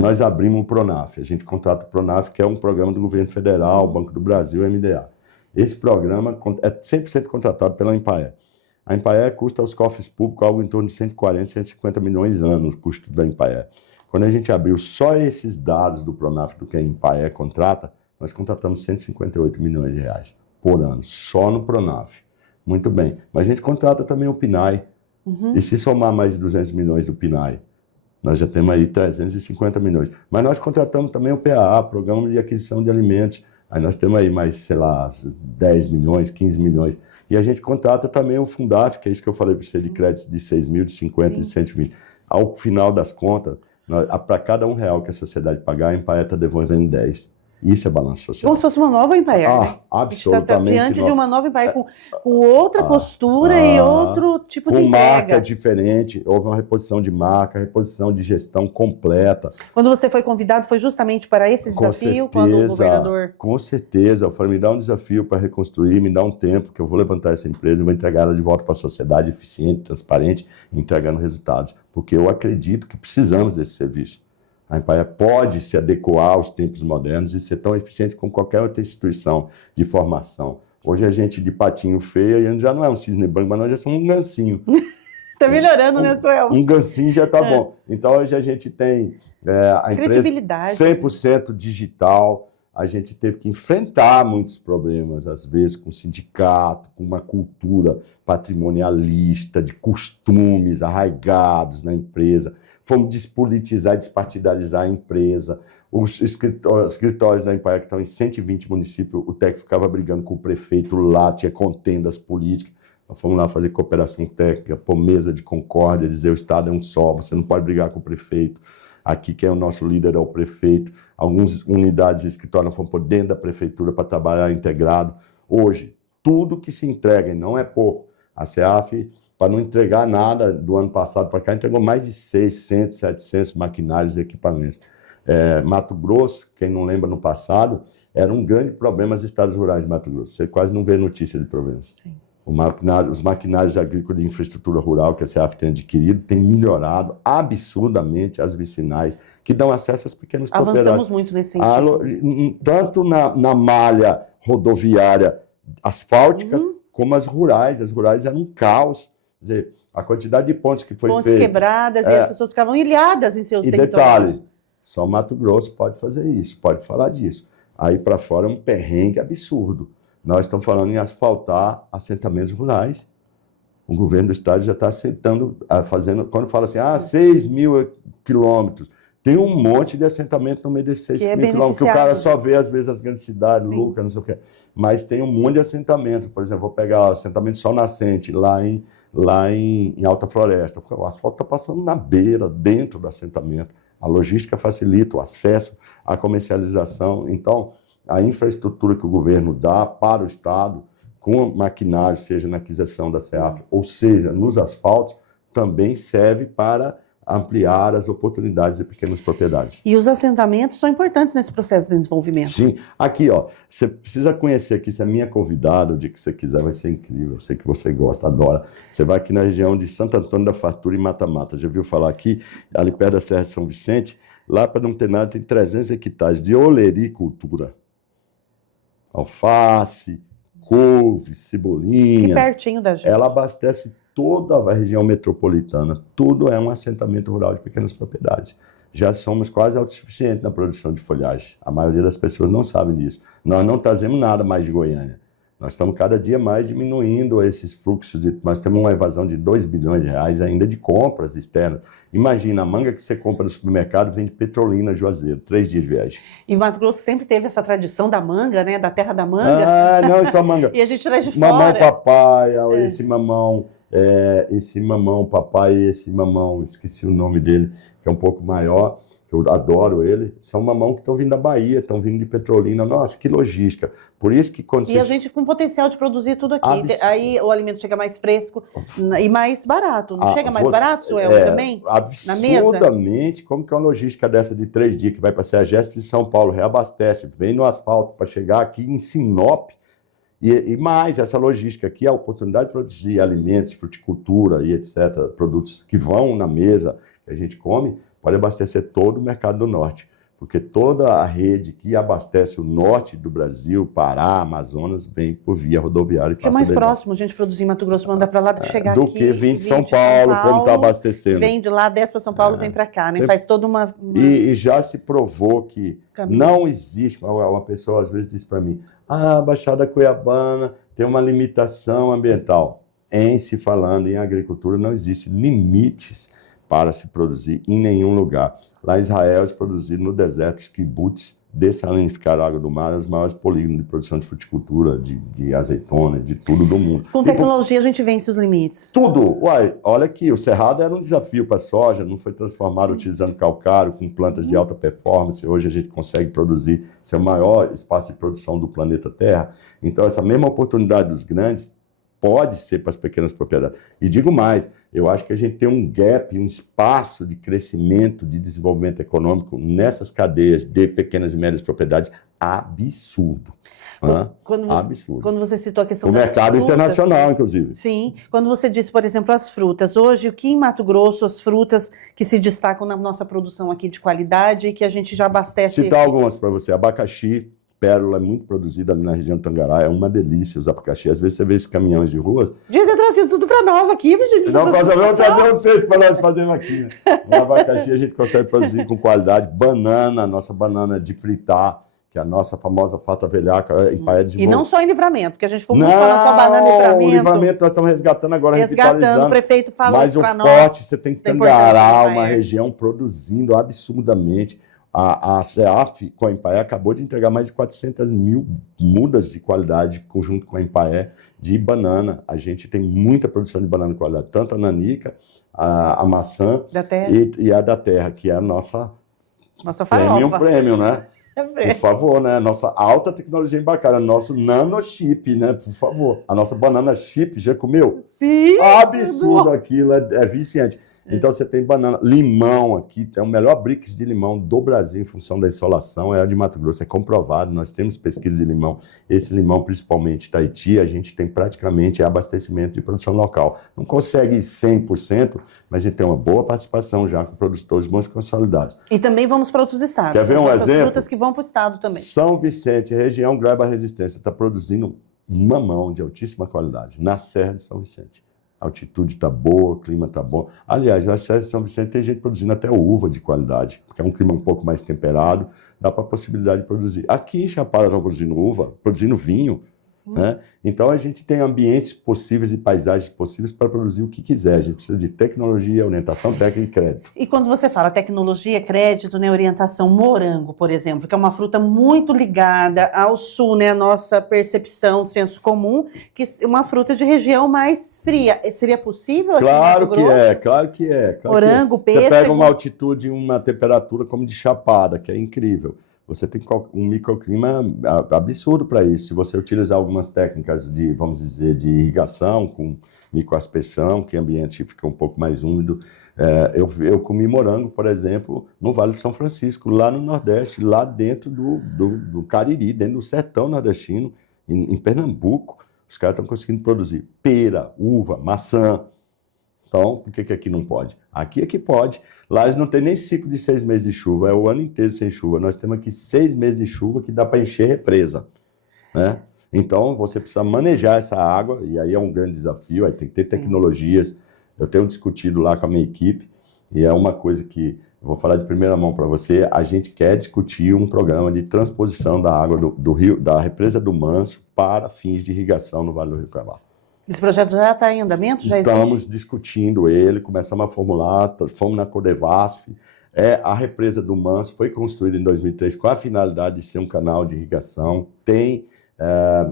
Nós abrimos o Pronaf. A gente contrata o Pronaf, que é um programa do governo federal, Banco do Brasil, MDA. Esse programa é 100% contratado pela Empaer. A Empaer custa aos cofres públicos algo em torno de 140, 150 milhões ano, o custo da Empaer. Quando a gente abriu só esses dados do Pronaf, do que a Empaer contrata, nós contratamos 158 milhões de reais por ano, só no Pronaf. Muito bem. Mas a gente contrata também o PNAE. Uhum. E se somar mais de 200 milhões do PNAE, nós já temos aí 350 milhões. Mas nós contratamos também o PAA, Programa de Aquisição de Alimentos. Aí nós temos aí mais, sei lá, 10 milhões, 15 milhões. E a gente contrata também o Fundaf, que é isso que eu falei para você, de créditos de 6 mil, de 50 e de 120. Ao final das contas, para cada R$1 que a sociedade pagar, a Empaer está devolvendo 10. Isso é balanço social. Como se fosse uma nova Empaer, né? Absolutamente. A gente está diante de uma nova Empaer com outra postura e outro tipo de com entrega. marca diferente, houve uma reposição de marca, reposição de gestão completa. Quando você foi convidado, foi justamente para esse desafio, quando o governador... Com certeza, eu falei, me dá um desafio para reconstruir, me dá um tempo que eu vou levantar essa empresa e vou entregar ela de volta para a sociedade eficiente, transparente, entregando resultados. Porque eu acredito que precisamos desse serviço. A Empaer pode se adequar aos tempos modernos e ser tão eficiente como qualquer outra instituição de formação. Hoje a gente de patinho feio, a gente já não é um cisne branco, mas nós já somos um gancinho. Está melhorando, né, Suelma? Um gancinho já está bom. Então hoje a gente tem a empresa 100% digital. A gente teve que enfrentar muitos problemas, às vezes com o sindicato, com uma cultura patrimonialista, de costumes arraigados na empresa. Fomos despolitizar e despartidarizar a empresa. Os escritórios da Empaer, que estão em 120 municípios, o técnico ficava brigando com o prefeito lá, tinha contendas políticas. Nós fomos lá fazer cooperação técnica, pôr mesa de concórdia, dizer o Estado é um só, você não pode brigar com o prefeito. Aqui quem é o nosso líder é o prefeito. Algumas unidades de escritório nós fomos por dentro da prefeitura para trabalhar integrado. Hoje, tudo que se entrega, e não é pouco, a CEAF, para não entregar nada do ano passado para cá, entregou mais de 600, 700 maquinários e equipamentos. Mato Grosso, quem não lembra no passado, era um grande problema os estados rurais de Mato Grosso. Você quase não vê notícia de problemas. Sim. Os maquinários agrícolas de infraestrutura rural que a CEAF tem adquirido tem melhorado absurdamente as vicinais, que dão acesso às pequenas propriedades. Avançamos muito nesse sentido. Tanto na malha rodoviária asfáltica, como as rurais. As rurais eram um caos. Quer dizer, a quantidade de pontes que foi feita... Pontes quebradas e as pessoas ficavam ilhadas em seus territórios. Detalhe, só Mato Grosso pode fazer isso, pode falar disso. Aí para fora é um perrengue absurdo. Nós estamos falando em asfaltar assentamentos rurais. O governo do estado já está fazendo... Quando fala assim, 6 mil quilômetros, tem um monte de assentamento no meio desses 6 mil quilômetros, que o cara só vê, às vezes, as grandes cidades, Lucas, não sei o quê. Mas tem um monte de assentamento. Por exemplo, vou pegar o assentamento Sol Nascente, lá em Alta Floresta. O asfalto está passando na beira, dentro do assentamento. A logística facilita o acesso à comercialização. Então, a infraestrutura que o governo dá para o Estado, com maquinário, seja na aquisição da CEAF, ou seja, nos asfaltos, também serve para ampliar as oportunidades de pequenas propriedades. E os assentamentos são importantes nesse processo de desenvolvimento. Sim. Aqui, você precisa conhecer aqui, se é minha convidada, o dia que você quiser, vai ser incrível. Eu sei que você gosta, adora. Você vai aqui na região de Santo Antônio da Fartura, em Mata-Mata. Já ouviu falar aqui? Ali perto da Serra de São Vicente. Lá, para não ter nada, tem 300 hectares de olericultura. Alface, couve, cebolinha. Que pertinho da gente. Ela abastece toda a região metropolitana. Tudo é um assentamento rural de pequenas propriedades. Já somos quase autossuficientes na produção de folhagem. A maioria das pessoas não sabe disso. Nós não trazemos nada mais de Goiânia. Nós estamos cada dia mais diminuindo esses fluxos. Nós temos uma evasão de 2 bilhões de reais ainda de compras externas. Imagina, a manga que você compra no supermercado vem de Petrolina, Juazeiro, 3 dias de viagem. E o Mato Grosso sempre teve essa tradição da manga, né? Da terra da manga. Não, isso é manga. E a gente traz de mamão fora. Papaya, esse mamão papai, esse mamão, esqueci o nome dele, que é um pouco maior, que eu adoro ele, são mamão que estão vindo da Bahia, estão vindo de Petrolina. Nossa, que logística. Por isso que quando E a gente com potencial de produzir tudo aqui. Aí o alimento chega mais fresco e mais barato. Não chega mais barato, Suelma, também? Absurdamente. Como que é uma logística dessa de 3 dias, que vai para a Sergesp de São Paulo, reabastece, vem no asfalto para chegar aqui em Sinop. E mais, essa logística aqui, a oportunidade de produzir alimentos, fruticultura e etc., produtos que vão na mesa, que a gente come, pode abastecer todo o mercado do norte. Porque toda a rede que abastece o norte do Brasil, Pará, Amazonas, vem por via rodoviária. Que é mais próximo a gente produzir em Mato Grosso, mandar para lá do que chegar do aqui. Do que vir de São Paulo, como está abastecendo. Vem de lá, desce para São Paulo, vem para cá, né? Faz toda uma... E já se provou que não existe... Uma pessoa às vezes diz para mim, a Baixada Cuiabana tem uma limitação ambiental. Em se falando em agricultura, não existem limites para se produzir em nenhum lugar. Lá em Israel, eles produziram no deserto, os kibbutz, dessalinificaram a água do mar, os maiores polígonos de produção de fruticultura, de azeitona, de tudo do mundo. Com tecnologia a gente vence os limites. Tudo! Uai, olha aqui, o Cerrado era um desafio para a soja, não foi transformado utilizando calcário, com plantas de alta performance. Hoje a gente consegue produzir, ser o maior espaço de produção do planeta Terra. Então, essa mesma oportunidade dos grandes pode ser para as pequenas propriedades. E digo mais, eu acho que a gente tem um gap, um espaço de crescimento, de desenvolvimento econômico nessas cadeias de pequenas e médias propriedades absurdo. Quando você citou a questão das frutas... O mercado internacional, inclusive. Sim. Quando você disse, por exemplo, as frutas. Hoje, o que em Mato Grosso, as frutas que se destacam na nossa produção aqui de qualidade e que a gente já abastece... Citar algumas para você. Abacaxi, pérola, muito produzida ali na região do Tangará. É uma delícia os abacaxi. Às vezes você vê esses caminhões de rua... Devia ter trazido tudo para nós aqui, gente. Não, nós vamos trazer vocês para nós fazermos aqui. Né? No abacaxi a gente consegue produzir com qualidade. Banana, nossa banana de fritar, que é a nossa famosa fata velhaca em Paia de E não só em Livramento, porque a gente ficou muito falando só banana em Livramento. O Livramento nós estamos resgatando agora, resgatando, o prefeito falou isso para nós. Mas o forte, você tem que Tangará, uma região produzindo absurdamente. A CEAF, com a Empaé, acabou de entregar mais de 400 mil mudas de qualidade, junto com a Empaé, de banana. A gente tem muita produção de banana de qualidade, tanto a nanica, a maçã da terra. E a da terra, que é a nossa farofa. Premium, né? Por favor, né? Nossa alta tecnologia embarcada, nosso nanochip, né? Por favor. A nossa banana chip, já comeu? Sim! Absurdo aquilo, é viciante. Então você tem banana, limão aqui, tem o melhor brix de limão do Brasil em função da insolação, é a de Mato Grosso, é comprovado, nós temos pesquisa de limão. Esse limão, principalmente Tahiti, a gente tem praticamente abastecimento de produção local. Não consegue 100%, mas a gente tem uma boa participação já com produtores bons consolidados. E também vamos para outros estados. Quer ver um exemplo? Frutas que vão para o estado também. São Vicente, região Gleba Resistência, está produzindo mamão de altíssima qualidade, na Serra de São Vicente. A altitude está boa, o clima está bom. Aliás, na Serra de São Vicente tem gente produzindo até uva de qualidade, porque é um clima um pouco mais temperado, dá para a possibilidade de produzir. Aqui em Chapada estão produzindo uva, produzindo vinho, né? Então a gente tem ambientes possíveis e paisagens possíveis para produzir o que quiser. A gente precisa de tecnologia, orientação técnica e crédito. E quando você fala tecnologia, crédito, né, orientação, morango, por exemplo, que é uma fruta muito ligada ao sul, né, a nossa percepção, senso comum, que é uma fruta de região mais fria. Seria possível aqui claro em Mato Grosso? Claro que é. Morango, pêssego. Você pega uma altitude e uma temperatura como de Chapada, que é incrível. Você tem um microclima absurdo para isso. Se você utilizar algumas técnicas de, vamos dizer, de irrigação, com microaspersão, que o ambiente fica um pouco mais úmido. Eu comi morango, por exemplo, no Vale de São Francisco, lá no Nordeste, lá dentro do Cariri, dentro do sertão nordestino, em Pernambuco. Os caras estão conseguindo produzir pera, uva, maçã. Então, por que aqui não pode? Aqui é que pode. Lá eles não tem nem ciclo de 6 meses de chuva, é o ano inteiro sem chuva. Nós temos aqui 6 meses de chuva que dá para encher represa, né? Então, você precisa manejar essa água, e aí é um grande desafio, aí tem que ter tecnologias. Eu tenho discutido lá com a minha equipe, e é uma coisa que, eu vou falar de primeira mão para você, a gente quer discutir um programa de transposição da água do rio, da represa do Manso para fins de irrigação no Vale do Rio Cuiabá. Esse projeto já está em andamento? Já Estamos existe? discutindo ele, começamos a formular, fomos na Codevasf. A represa do Manso foi construída em 2003 com a finalidade de ser um canal de irrigação. Tem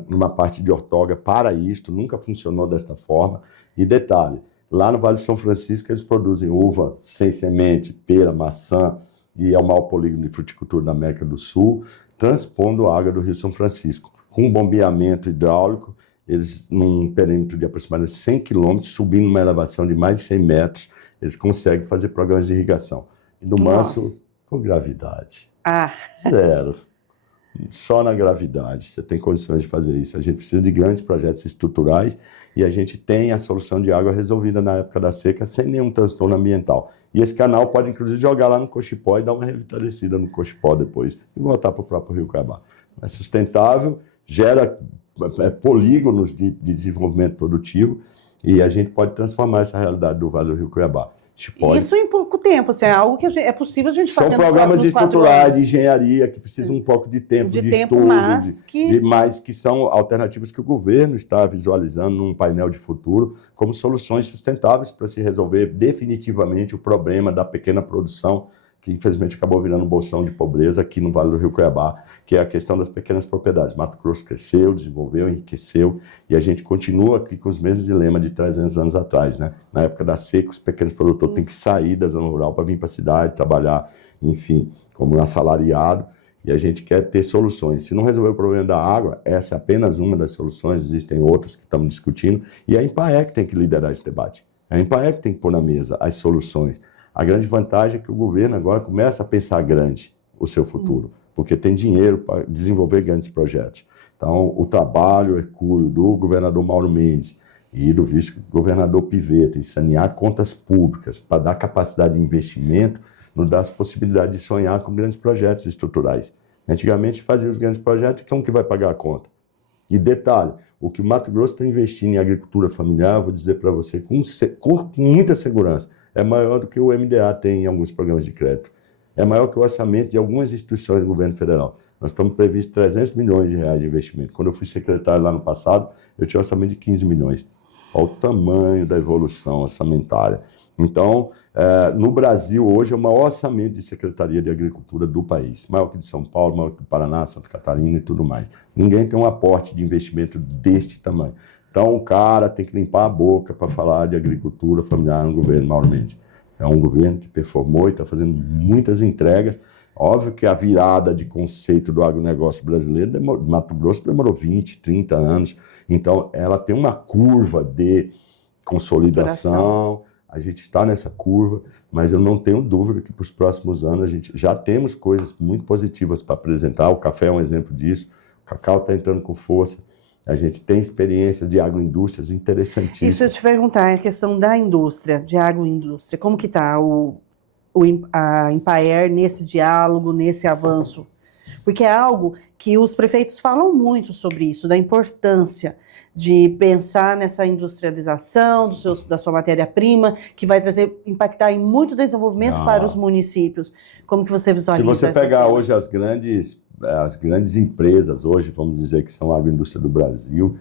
uma parte de ortoga para isto, nunca funcionou desta forma. E detalhe, lá no Vale de São Francisco eles produzem uva sem semente, pera, maçã, e é o maior polígono de fruticultura da América do Sul, transpondo a água do Rio São Francisco, com bombeamento hidráulico. Eles, num perímetro de aproximadamente 100 quilômetros, subindo uma elevação de mais de 100 metros, eles conseguem fazer programas de irrigação. E do Manso, com gravidade. Zero. Só na gravidade. Você tem condições de fazer isso. A gente precisa de grandes projetos estruturais e a gente tem a solução de água resolvida na época da seca sem nenhum transtorno ambiental. E esse canal pode, inclusive, jogar lá no Cochipó e dar uma revitalecida no Cochipó depois e voltar para o próprio Rio Cuiabá. É sustentável, gera polígonos de desenvolvimento produtivo e a gente pode transformar essa realidade do Vale do Rio Cuiabá. Isso em pouco tempo, assim, é algo que é possível a gente fazer. São programas estruturais de engenharia que precisam um pouco de tempo, de estudo, mas que são alternativas que o governo está visualizando num painel de futuro como soluções sustentáveis para se resolver definitivamente o problema da pequena produção, que infelizmente acabou virando um bolsão de pobreza aqui no Vale do Rio Cuiabá, que é a questão das pequenas propriedades. Mato Grosso cresceu, desenvolveu, enriqueceu, e a gente continua aqui com os mesmos dilemas de 300 anos atrás, né? Na época da seca, os pequenos produtores têm que sair da zona rural para vir para a cidade, trabalhar, enfim, como um assalariado, e a gente quer ter soluções. Se não resolver o problema da água, essa é apenas uma das soluções, existem outras que estamos discutindo, e é a Empaer que tem que liderar esse debate. É a Empaer que tem que pôr na mesa as soluções. A grande vantagem é que o governo agora começa a pensar grande o seu futuro, porque tem dinheiro para desenvolver grandes projetos. Então, o trabalho hercúleo do governador Mauro Mendes e do vice-governador Pivetta em sanear contas públicas para dar capacidade de investimento nos dá as possibilidades de sonhar com grandes projetos estruturais. Antigamente, fazia os grandes projetos, quem que vai pagar a conta? E detalhe, o que o Mato Grosso está investindo em agricultura familiar, vou dizer para você com muita segurança, é maior do que o MDA tem em alguns programas de crédito. É maior que o orçamento de algumas instituições do governo federal. Nós estamos previstos 300 milhões de reais de investimento. Quando eu fui secretário lá no passado, eu tinha um orçamento de 15 milhões. Olha o tamanho da evolução orçamentária. Então, no Brasil, hoje, é o maior orçamento de Secretaria de Agricultura do país. Maior que de São Paulo, maior que do Paraná, Santa Catarina e tudo mais. Ninguém tem um aporte de investimento deste tamanho. Então, o cara tem que limpar a boca para falar de agricultura familiar no governo Mauro Mendes. É um governo que performou e está fazendo muitas entregas. Óbvio que a virada de conceito do agronegócio brasileiro, Mato Grosso demorou 20, 30 anos. Então, ela tem uma curva de consolidação. A gente está nessa curva, mas eu não tenho dúvida que para os próximos anos a gente já temos coisas muito positivas para apresentar. O café é um exemplo disso. O cacau está entrando com força. A gente tem experiências de agroindústrias interessantíssimas. Isso eu te perguntar, a questão da indústria, de agroindústria, como que está a Empaer nesse diálogo, nesse avanço? Porque é algo que os prefeitos falam muito sobre isso, da importância de pensar nessa industrialização da sua matéria-prima, que vai impactar em muito desenvolvimento para os municípios. Como que você visualiza isso? Se você pegar hoje as grandes empresas, hoje, vamos dizer que são a agroindústria do Brasil,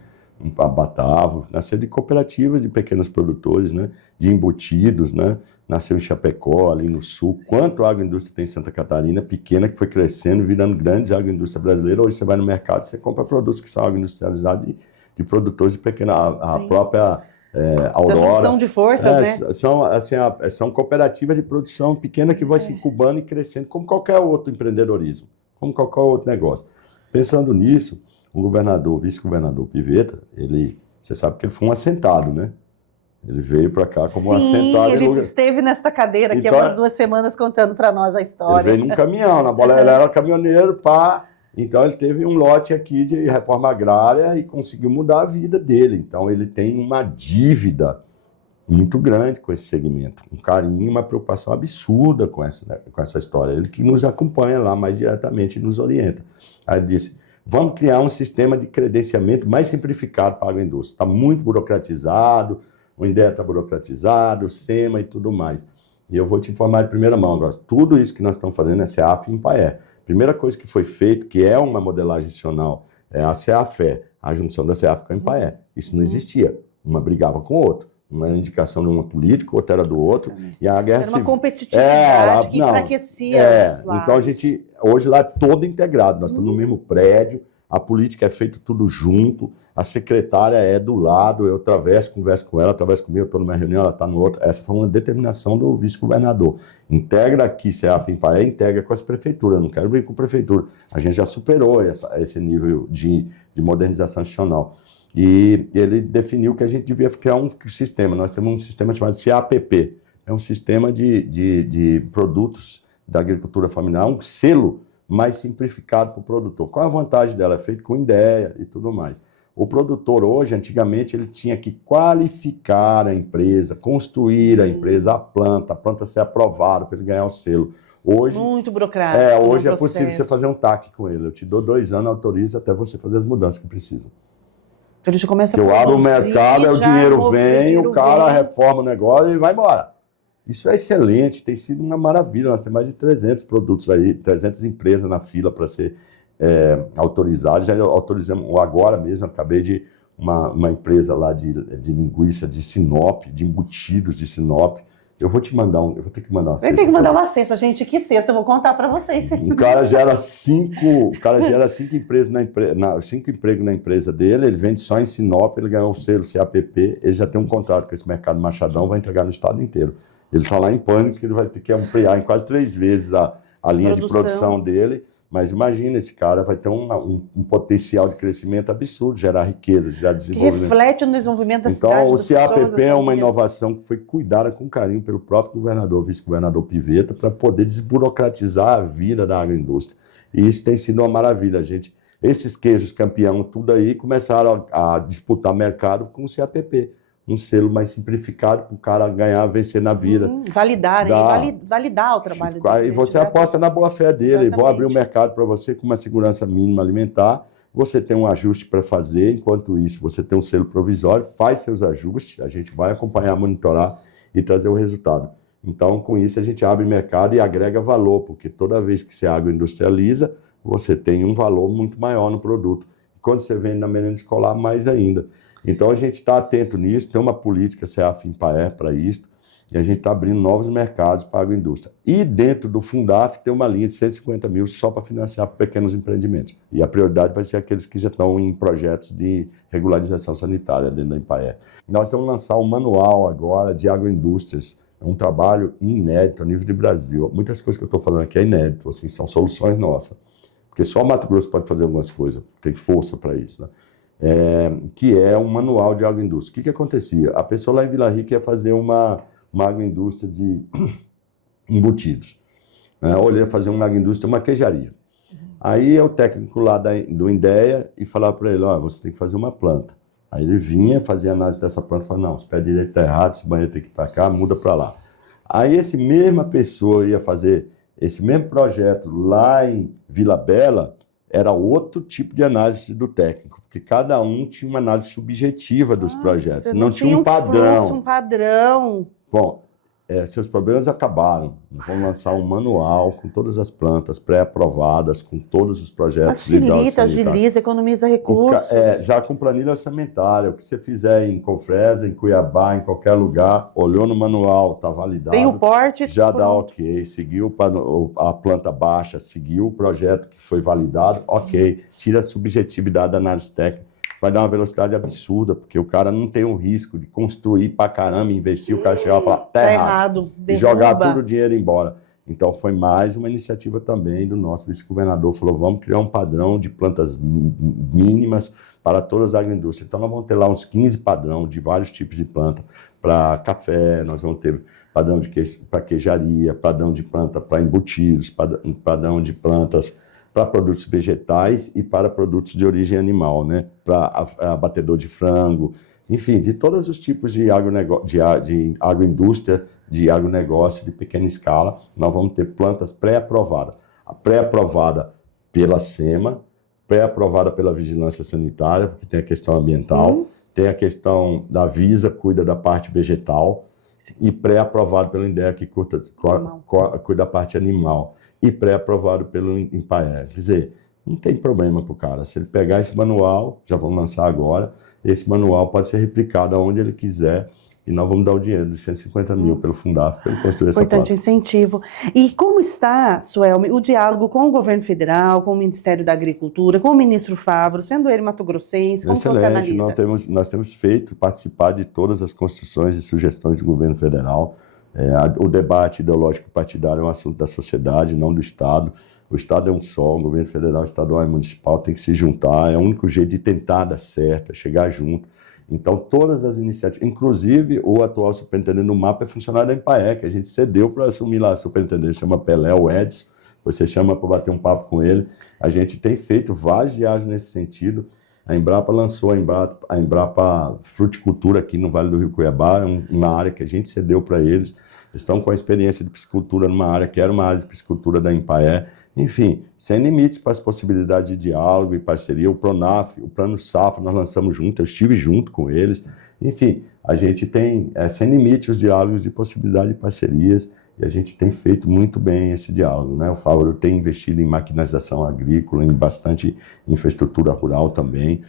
a Batavo, nasceu de cooperativas de pequenos produtores, né, de embutidos, né, nasceu em Chapecó, ali no sul. Quanto a agroindústria tem em Santa Catarina, pequena, que foi crescendo, virando grande agroindústria brasileira. Hoje você vai no mercado, você compra produtos que são agroindustrializados de produtores de pequena, a própria Aurora. Da junção de forças, né? São cooperativas de produção pequena que vai se incubando e crescendo, como qualquer outro empreendedorismo, como qualquer outro negócio. Pensando nisso, o governador, o vice-governador Pivetta, você sabe que ele foi um assentado, né? Ele veio para cá como um assentado. Ele esteve nesta cadeira aqui há umas 2 semanas contando para nós a história. Ele veio num caminhão, na bola ele era caminhoneiro, pá. Então ele teve um lote aqui de reforma agrária e conseguiu mudar a vida dele. Então ele tem uma dívida muito grande com esse segmento, um carinho, uma preocupação absurda com essa história. Ele que nos acompanha lá mais diretamente e nos orienta. Aí ele disse, vamos criar um sistema de credenciamento mais simplificado para a agroindústria. Está muito burocratizado, o INDEA está burocratizado, o SEMA e tudo mais. E eu vou te informar de primeira mão agora, tudo isso que nós estamos fazendo é CEAF e Empaer. Primeira coisa que foi feito, que é uma modelagem adicional, é a CEAFé, a junção da CEAF com a Empaer. Isso não existia. Uma brigava com o outro. Uma era indicação de uma política, outra era do outro. E a guerra era uma competitividade que enfraquecia os lados. Então a gente, hoje lá é todo integrado. Nós estamos no mesmo prédio, a política é feita tudo junto, a secretária é do lado, eu converso com ela, através comigo, eu estou numa reunião, ela está no outro. Essa foi uma determinação do vice-governador. Integra aqui, CEAF e Empaer, integra com as prefeituras. Eu não quero brigar com a prefeitura. A gente já superou esse nível de modernização institucional. E ele definiu que a gente devia criar um sistema. Nós temos um sistema chamado CAPP. É um sistema de produtos da agricultura familiar, um selo mais simplificado para o produtor. Qual a vantagem dela? É feito com ideia e tudo mais. O produtor hoje, antigamente, ele tinha que qualificar a empresa, construir a empresa, a planta ser aprovada para ele ganhar o selo. Hoje, muito burocrático. Hoje é possível você fazer um TAC com ele. Eu te dou 2 anos, autoriza até você fazer as mudanças que precisa. Ele já começa a produzir, eu abro o mercado, o dinheiro vem, o cara reforma o negócio e vai embora. Isso é excelente, tem sido uma maravilha. Nós temos mais de 300 produtos aí, 300 empresas na fila para ser autorizadas. Já autorizamos, agora mesmo, acabei de uma empresa lá de linguiça de Sinop, de embutidos de Sinop. Eu vou te mandar eu vou ter que mandar uma cesta. Vai ter que mandar uma cesta, gente. Que cesta? Eu vou contar para vocês. O cara gera cinco empresas cinco empregos na empresa dele, ele vende só em Sinop, ele ganhou o selo CAPP, ele já tem um contrato com esse mercado Machadão, vai entregar no estado inteiro. Ele está lá em pânico, ele vai ter que ampliar em quase 3 vezes a linha de produção dele. Mas imagina, esse cara vai ter um potencial de crescimento absurdo, gerar riqueza, gerar desenvolvimento. Que reflete no desenvolvimento da cidade. Então, o CAPP é uma inovação que foi cuidada com carinho pelo próprio governador, vice-governador Pivetta, para poder desburocratizar a vida da agroindústria. E isso tem sido uma maravilha, gente. Esses queijos campeão, tudo aí, começaram a disputar mercado com o CAPP. Um selo mais simplificado para o cara ganhar, vencer na vida. Validar o trabalho dele. E você aposta na boa-fé dele. Exatamente. Vou abrir o mercado para você com uma segurança mínima alimentar. Você tem um ajuste para fazer. Enquanto isso, você tem um selo provisório. Faz seus ajustes. A gente vai acompanhar, monitorar e trazer o resultado. Então, com isso, a gente abre mercado e agrega valor, porque toda vez que você agroindustrializa, você tem um valor muito maior no produto. Quando você vende na merenda escolar, mais ainda. Então, a gente está atento nisso, tem uma política CEAF-INPAER para isso, e a gente está abrindo novos mercados para a agroindústria. E dentro do Fundaf tem uma linha de 150 mil só para financiar pequenos empreendimentos. E a prioridade vai ser aqueles que já estão em projetos de regularização sanitária dentro da INPAER. Nós vamos lançar um manual agora de agroindústrias, é um trabalho inédito a nível de Brasil. Muitas coisas que eu estou falando aqui é inédito, assim, são soluções nossas. Porque só o Mato Grosso pode fazer algumas coisas, tem força para isso, né? Que é um manual de agroindústria. O que acontecia? A pessoa lá em Vila Rica ia fazer uma agroindústria de embutidos. Ou ele ia fazer uma agroindústria, uma queijaria. Aí é o técnico lá do INDEA e falava para ele, você tem que fazer uma planta. Aí ele vinha, fazia análise dessa planta e falava, não, esse pé direito está errado, esse banheiro tem que ir para cá, muda para lá. Aí essa mesma pessoa ia fazer esse mesmo projeto lá em Vila Bela, era outro tipo de análise do técnico, porque cada um tinha uma análise subjetiva dos projetos, não tinha um padrão. Fluxo, um padrão. Bom, seus problemas acabaram. Vamos lançar um manual com todas as plantas pré-aprovadas, com todos os projetos. Facilita, agiliza, economiza recursos. Já com planilha orçamentária. O que você fizer em Confresa, em Cuiabá, em qualquer lugar, olhou no manual, está validado. Tem o porte. Já dá ok. Seguiu a planta baixa, seguiu o projeto que foi validado, ok. Tira a subjetividade da análise técnica. Vai dar uma velocidade absurda, porque o cara não tem o risco de construir pra caramba, investir, o cara chegar e falar, tá errado, e jogar todo o dinheiro embora. Então, foi mais uma iniciativa também do nosso vice-governador, falou, vamos criar um padrão de plantas mínimas para todas as agroindústrias. Então, nós vamos ter lá uns 15 padrões de vários tipos de planta, para café, nós vamos ter padrão para queijaria, padrão de planta para embutidos, padrão de plantas para produtos vegetais e para produtos de origem animal, né? Para abatedor de frango, enfim, de todos os tipos de agroindústria, de agronegócio de pequena escala, nós vamos ter plantas pré-aprovadas. A pré-aprovada pela SEMA, pré-aprovada pela Vigilância Sanitária, porque tem a questão ambiental, tem a questão da Visa, cuida da parte vegetal, sim, e pré-aprovado pelo INDEA, que cuida da parte animal, e pré-aprovado pelo INPAER. Quer dizer, não tem problema para o cara. Se ele pegar esse manual, já vamos lançar agora, esse manual pode ser replicado aonde ele quiser, e nós vamos dar o dinheiro de 150 mil pelo Fundaf para ele construir essa planta. Importante incentivo. E como está, Suelme, o diálogo com o governo federal, com o Ministério da Agricultura, com o ministro Favro, sendo ele mato-grossense, como você analisa? Nós temos participar de todas as construções e sugestões do governo federal. O debate ideológico partidário é um assunto da sociedade, não do Estado. O Estado é um só, o governo federal, estadual e municipal tem que se juntar, é o único jeito de tentar dar certo, é chegar junto. Então, todas as iniciativas, inclusive o atual superintendente do MAPA é funcionário da INPAER, que a gente cedeu para assumir lá a superintendente, chama Pelé, o Edson, você chama para bater um papo com ele. A gente tem feito várias viagens nesse sentido. A Embrapa lançou a Embrapa Fruticultura aqui no Vale do Rio Cuiabá, uma área que a gente cedeu para eles. Eles estão com a experiência de piscicultura numa área que era uma área de piscicultura da INPAER. Enfim, sem limites para as possibilidades de diálogo e parceria. O PRONAF, o Plano Safra, nós lançamos junto, eu estive junto com eles. Enfim, a gente tem sem limite os diálogos de possibilidade de parcerias, e a gente tem feito muito bem esse diálogo, né? O Fávaro tem investido em maquinização agrícola, em bastante infraestrutura rural também,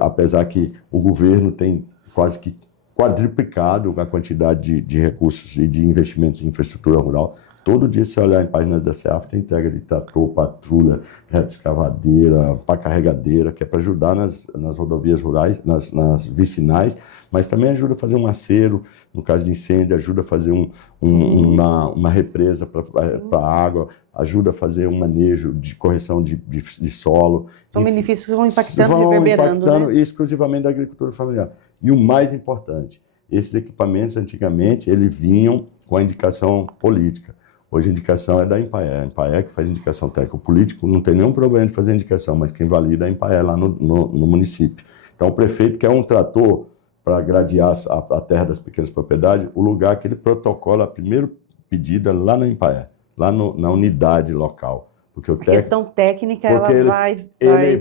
apesar que o governo tem quase que quadruplicado a quantidade de recursos e de investimentos em infraestrutura rural. Todo dia, se olhar em páginas da CEAF, tem entrega de trator, patrulha, retroescavadeira, pá carregadeira, que é para ajudar nas rodovias rurais, nas vicinais, mas também ajuda a fazer um acero, no caso de incêndio, ajuda a fazer uma represa para água, ajuda a fazer um manejo de correção de solo. São benefícios que vão impactando e reverberando, né? Exclusivamente da agricultura familiar. E o mais importante, esses equipamentos, antigamente, eles vinham com a indicação política. Hoje a indicação é da Empaer. A Empaer que faz indicação técnica. O político não tem nenhum problema de fazer indicação, mas quem valida é a Empaer lá no município. Então o prefeito quer um trator para gradear a terra das pequenas propriedades, o lugar que ele protocola a primeira pedida lá na Empaer, lá na unidade local. Porque a questão técnica ela vai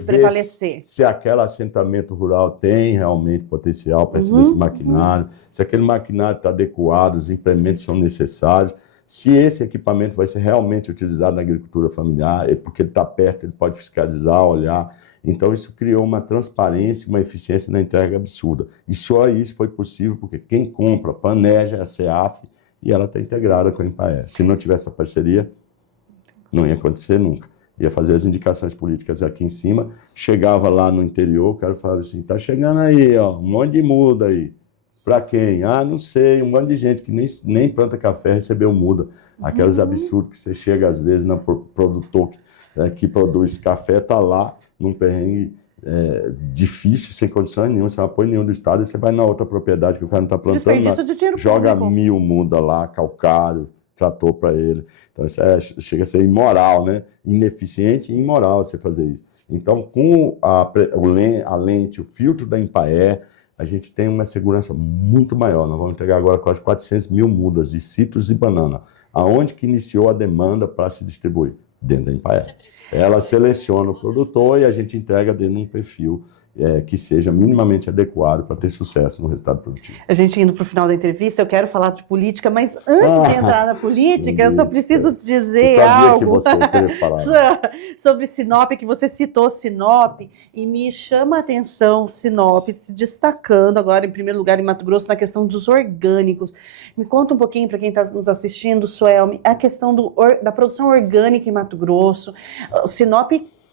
prevalecer. Se aquele assentamento rural tem realmente potencial para receber esse maquinário, se aquele maquinário está adequado, os implementos são necessários, se esse equipamento vai ser realmente utilizado na agricultura familiar, porque ele está perto, ele pode fiscalizar, olhar. Então, isso criou uma transparência, uma eficiência na entrega absurda. E só isso foi possível porque quem compra, planeja é a CEAF e ela está integrada com a Empaer. Se não tivesse essa parceria, não ia acontecer nunca. Ia fazer as indicações políticas aqui em cima, chegava lá no interior, o cara falava assim, tá chegando aí, ó, um monte de muda aí. Para quem? Ah, não sei, um monte de gente que nem planta café recebeu muda. Aqueles absurdos que você chega às vezes no produtor que produz café, tá lá num perrengue difícil, sem condições nenhuma, sem apoio nenhum do Estado, e você vai na outra propriedade que o cara não está plantando desperdício de dinheiro joga público. 1000 muda lá, calcário, trator para ele. Então isso chega a ser imoral, né? Ineficiente e imoral você fazer isso. Então com a lente, o filtro da Empaer, a gente tem uma segurança muito maior. Nós vamos entregar agora quase 400 mil mudas de citros e banana. Aonde que iniciou a demanda para se distribuir? Dentro da Empaer. Ela seleciona o produtor e a gente entrega dentro de um perfil que seja minimamente adequado para ter sucesso no resultado produtivo. A gente indo para o final da entrevista, eu quero falar de política, mas antes de entrar na política, eu só preciso dizer algo que você queria falar, sobre Sinop, que você citou Sinop, e me chama a atenção Sinop se destacando agora em primeiro lugar em Mato Grosso na questão dos orgânicos. Me conta um pouquinho para quem está nos assistindo, Suelme, a questão da produção orgânica em Mato Grosso. O Sinop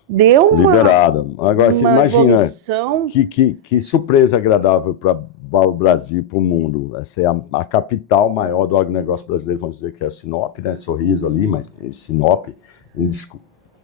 deu uma liberada. Agora, imagina, evolução. Que surpresa agradável para o Brasil, para o mundo. Essa é a capital maior do agronegócio brasileiro, vamos dizer que é o Sinop, né? Sorriso ali, mas Sinop,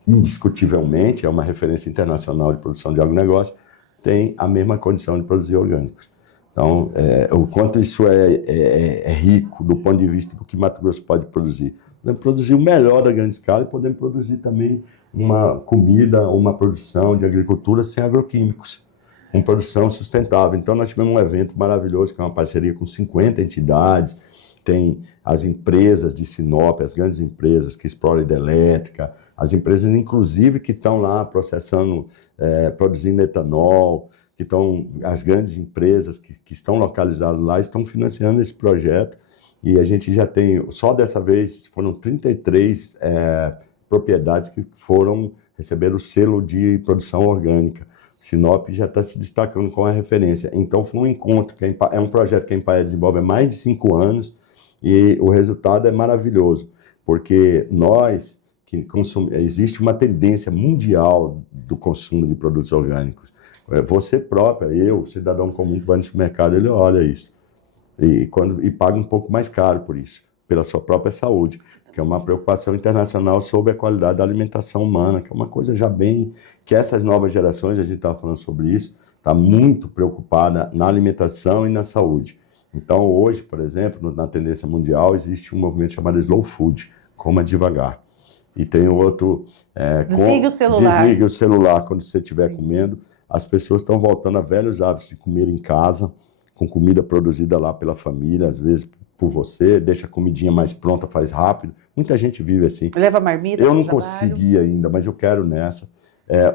indiscutivelmente, é uma referência internacional de produção de agronegócio, tem a mesma condição de produzir orgânicos. Então, o quanto isso é rico do ponto de vista do que Mato Grosso pode produzir. Podemos produzir o melhor da grande escala e podemos produzir também uma comida, uma produção de agricultura sem agroquímicos, com produção sustentável. Então, nós tivemos um evento maravilhoso, que é uma parceria com 50 entidades, tem as empresas de Sinop, as grandes empresas que exploram hidrelétrica, as empresas, inclusive, que estão lá processando, produzindo etanol, as grandes empresas que estão localizadas lá estão financiando esse projeto, e a gente já tem, só dessa vez, foram 33 propriedades que receberam o selo de produção orgânica. Sinop já está se destacando com a referência. Então, foi um encontro, é um projeto que a Empaer desenvolve há mais de 5 anos e o resultado é maravilhoso, porque existe uma tendência mundial do consumo de produtos orgânicos. Você própria, o cidadão comum que vai no supermercado, ele olha isso e paga um pouco mais caro por isso, pela sua própria saúde, que é uma preocupação internacional sobre a qualidade da alimentação humana, que é uma coisa já bem... que essas novas gerações, a gente estava falando sobre isso, está muito preocupada na alimentação e na saúde. Então, hoje, por exemplo, na tendência mundial, existe um movimento chamado Slow Food, coma devagar. E tem outro... Desligue o celular. Desligue o celular quando você estiver comendo. As pessoas estão voltando a velhos hábitos de comer em casa, com comida produzida lá pela família, às vezes por você, deixa a comidinha mais pronta, faz rápido. Muita gente vive assim. Leva marmita. Eu não consegui ainda, mas eu quero nessa.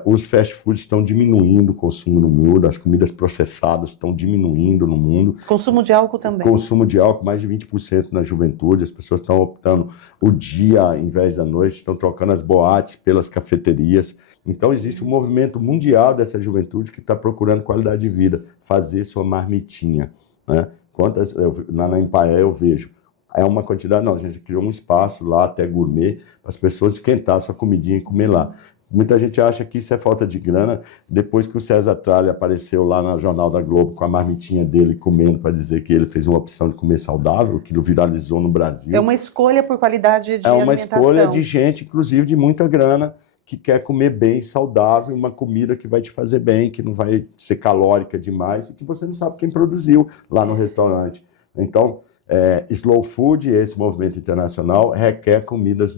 Os fast foods estão diminuindo o consumo no mundo, as comidas processadas estão diminuindo no mundo. Consumo de álcool também. Consumo de álcool, mais de 20% na juventude. As pessoas estão optando o dia em vez da noite, estão trocando as boates pelas cafeterias. Então, existe um movimento mundial dessa juventude que está procurando qualidade de vida, fazer sua marmitinha, né? Na Empire eu vejo, é uma quantidade, não, a gente criou um espaço lá, até gourmet, para as pessoas esquentar sua comidinha e comer lá. Muita gente acha que isso é falta de grana, depois que o César Tralli apareceu lá no Jornal da Globo com a marmitinha dele comendo para dizer que ele fez uma opção de comer saudável, que viralizou no Brasil. É uma escolha por qualidade de alimentação. É uma escolha de gente, inclusive de muita grana, que quer comer bem, saudável, uma comida que vai te fazer bem, que não vai ser calórica demais e que você não sabe quem produziu lá no restaurante. Então, slow food, esse movimento internacional, requer comidas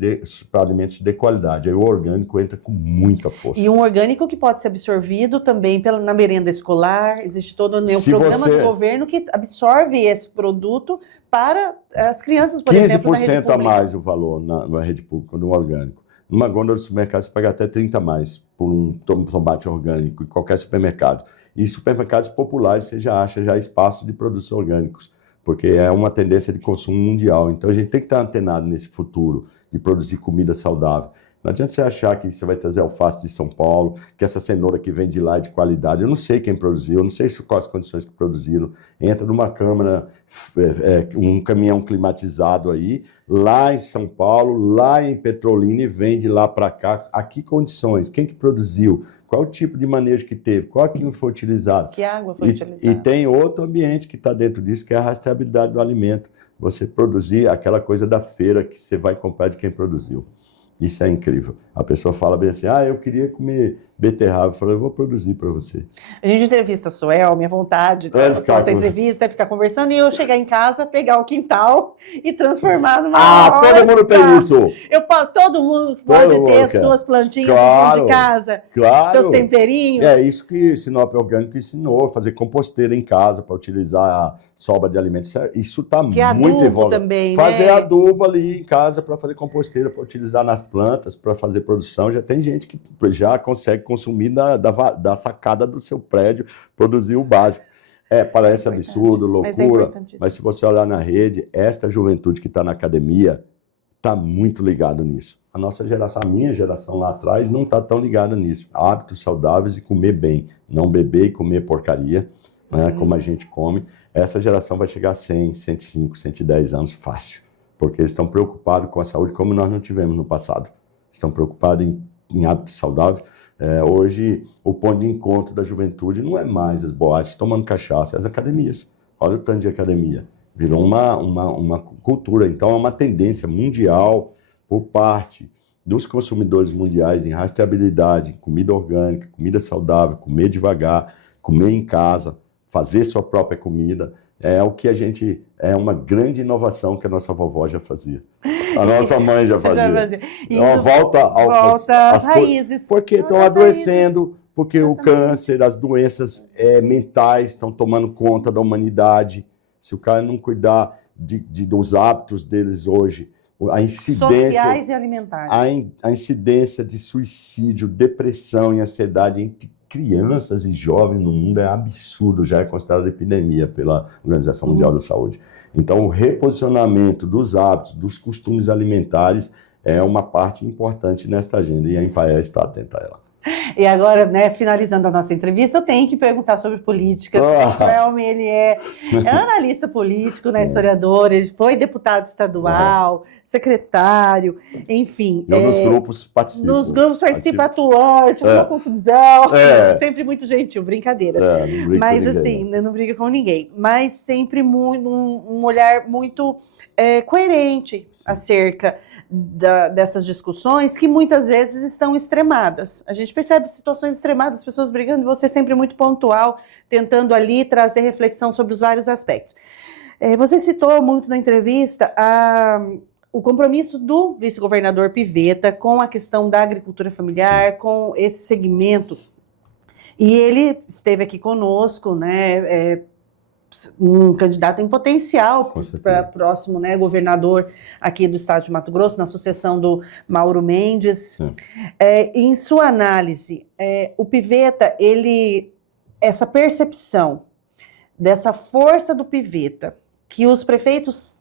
para alimentos de qualidade. Aí o orgânico entra com muita força. E um orgânico que pode ser absorvido também na merenda escolar. Existe todo o programa do governo que absorve esse produto para as crianças, por exemplo, na rede pública. 15% a mais o valor na rede pública do orgânico. Numa gôndola do supermercado você paga até 30 a mais por um tomate orgânico em qualquer supermercado. E supermercados populares você já acha espaço de produtos orgânicos, porque é uma tendência de consumo mundial. Então a gente tem que estar antenado nesse futuro de produzir comida saudável. Não adianta você achar que você vai trazer alface de São Paulo, que essa cenoura que vem de lá é de qualidade. Eu não sei quem produziu, eu não sei quais as condições que produziram. Entra numa câmara, um caminhão climatizado aí, lá em São Paulo, lá em Petrolina, e vem de lá para cá. A que condições? Quem que produziu? Qual o tipo de manejo que teve? Qual químico foi utilizado? Que água foi utilizada? E tem outro ambiente que está dentro disso, que é a rastreabilidade do alimento. Você produzir aquela coisa da feira que você vai comprar de quem produziu. Isso é incrível. A pessoa fala bem assim, eu queria comer beterraba. Eu falo, eu vou produzir para você. A gente entrevista a Suel, minha vontade dessa entrevista é ficar conversando e eu chegar em casa, pegar o quintal e transformar numa todo mundo tem isso! Todo mundo pode ter as suas plantinhas no fundo de casa, seus temperinhos. É isso que Sinop Orgânico ensinou, fazer composteira em casa para utilizar a sobra de alimentos. Isso está muito evoluído. Também, fazer adubo ali em casa para fazer composteira, para utilizar nas plantas, para fazer produção. Já tem gente que já consegue consumir da sacada do seu prédio, produzir o básico. Parece absurdo, loucura, mas se você olhar na rede, esta juventude que está na academia está muito ligado nisso. A nossa geração, a minha geração lá atrás, não está tão ligada nisso. Hábitos saudáveis e comer bem, não beber e comer porcaria, né, como a gente come. Essa geração vai chegar a 100, 105, 110 anos fácil, porque eles estão preocupados com a saúde como nós não tivemos no passado. Estão preocupados em hábitos saudáveis. Hoje, o ponto de encontro da juventude não é mais as boates tomando cachaça, é as academias. Olha o tanto de academia. Virou uma cultura. Então, é uma tendência mundial por parte dos consumidores mundiais em rastreabilidade, comida orgânica, comida saudável, comer devagar, comer em casa, fazer sua própria comida. É o que é uma grande inovação que a nossa vovó já fazia. A nossa mãe já fazia. Então, volta às raízes. Porque estão adoecendo, porque o câncer, as doenças mentais estão tomando conta da humanidade. Se o cara não cuidar dos hábitos deles hoje, a incidência... Sociais e alimentares. A incidência de suicídio, depressão e ansiedade entre crianças e jovens no mundo é absurdo, já é considerado epidemia pela Organização Mundial da Saúde. Então, o reposicionamento dos hábitos, dos costumes alimentares é uma parte importante nesta agenda e a Empire está atenta a ela. E agora, né, finalizando a nossa entrevista, eu tenho que perguntar sobre política. O Suelmi, ele é analista político, né, historiador, ele foi deputado estadual, secretário, enfim. Eu nos grupos participo. Nos grupos participa atuante, uma confusão, sempre muito gentil, brincadeira. Mas assim, não briga com ninguém. Mas sempre um olhar muito coerente acerca dessas discussões que muitas vezes estão extremadas. A gente percebe situações extremadas, pessoas brigando, e você sempre muito pontual, tentando ali trazer reflexão sobre os vários aspectos. Você citou muito na entrevista o compromisso do vice-governador Pivetta com a questão da agricultura familiar, com esse segmento. E ele esteve aqui conosco, né, um candidato em potencial Com certeza. para próximo, né, governador aqui do estado de Mato Grosso, na sucessão do Mauro Mendes. Sim. Em sua análise, o Pivetta, essa percepção dessa força do Pivetta, que os prefeitos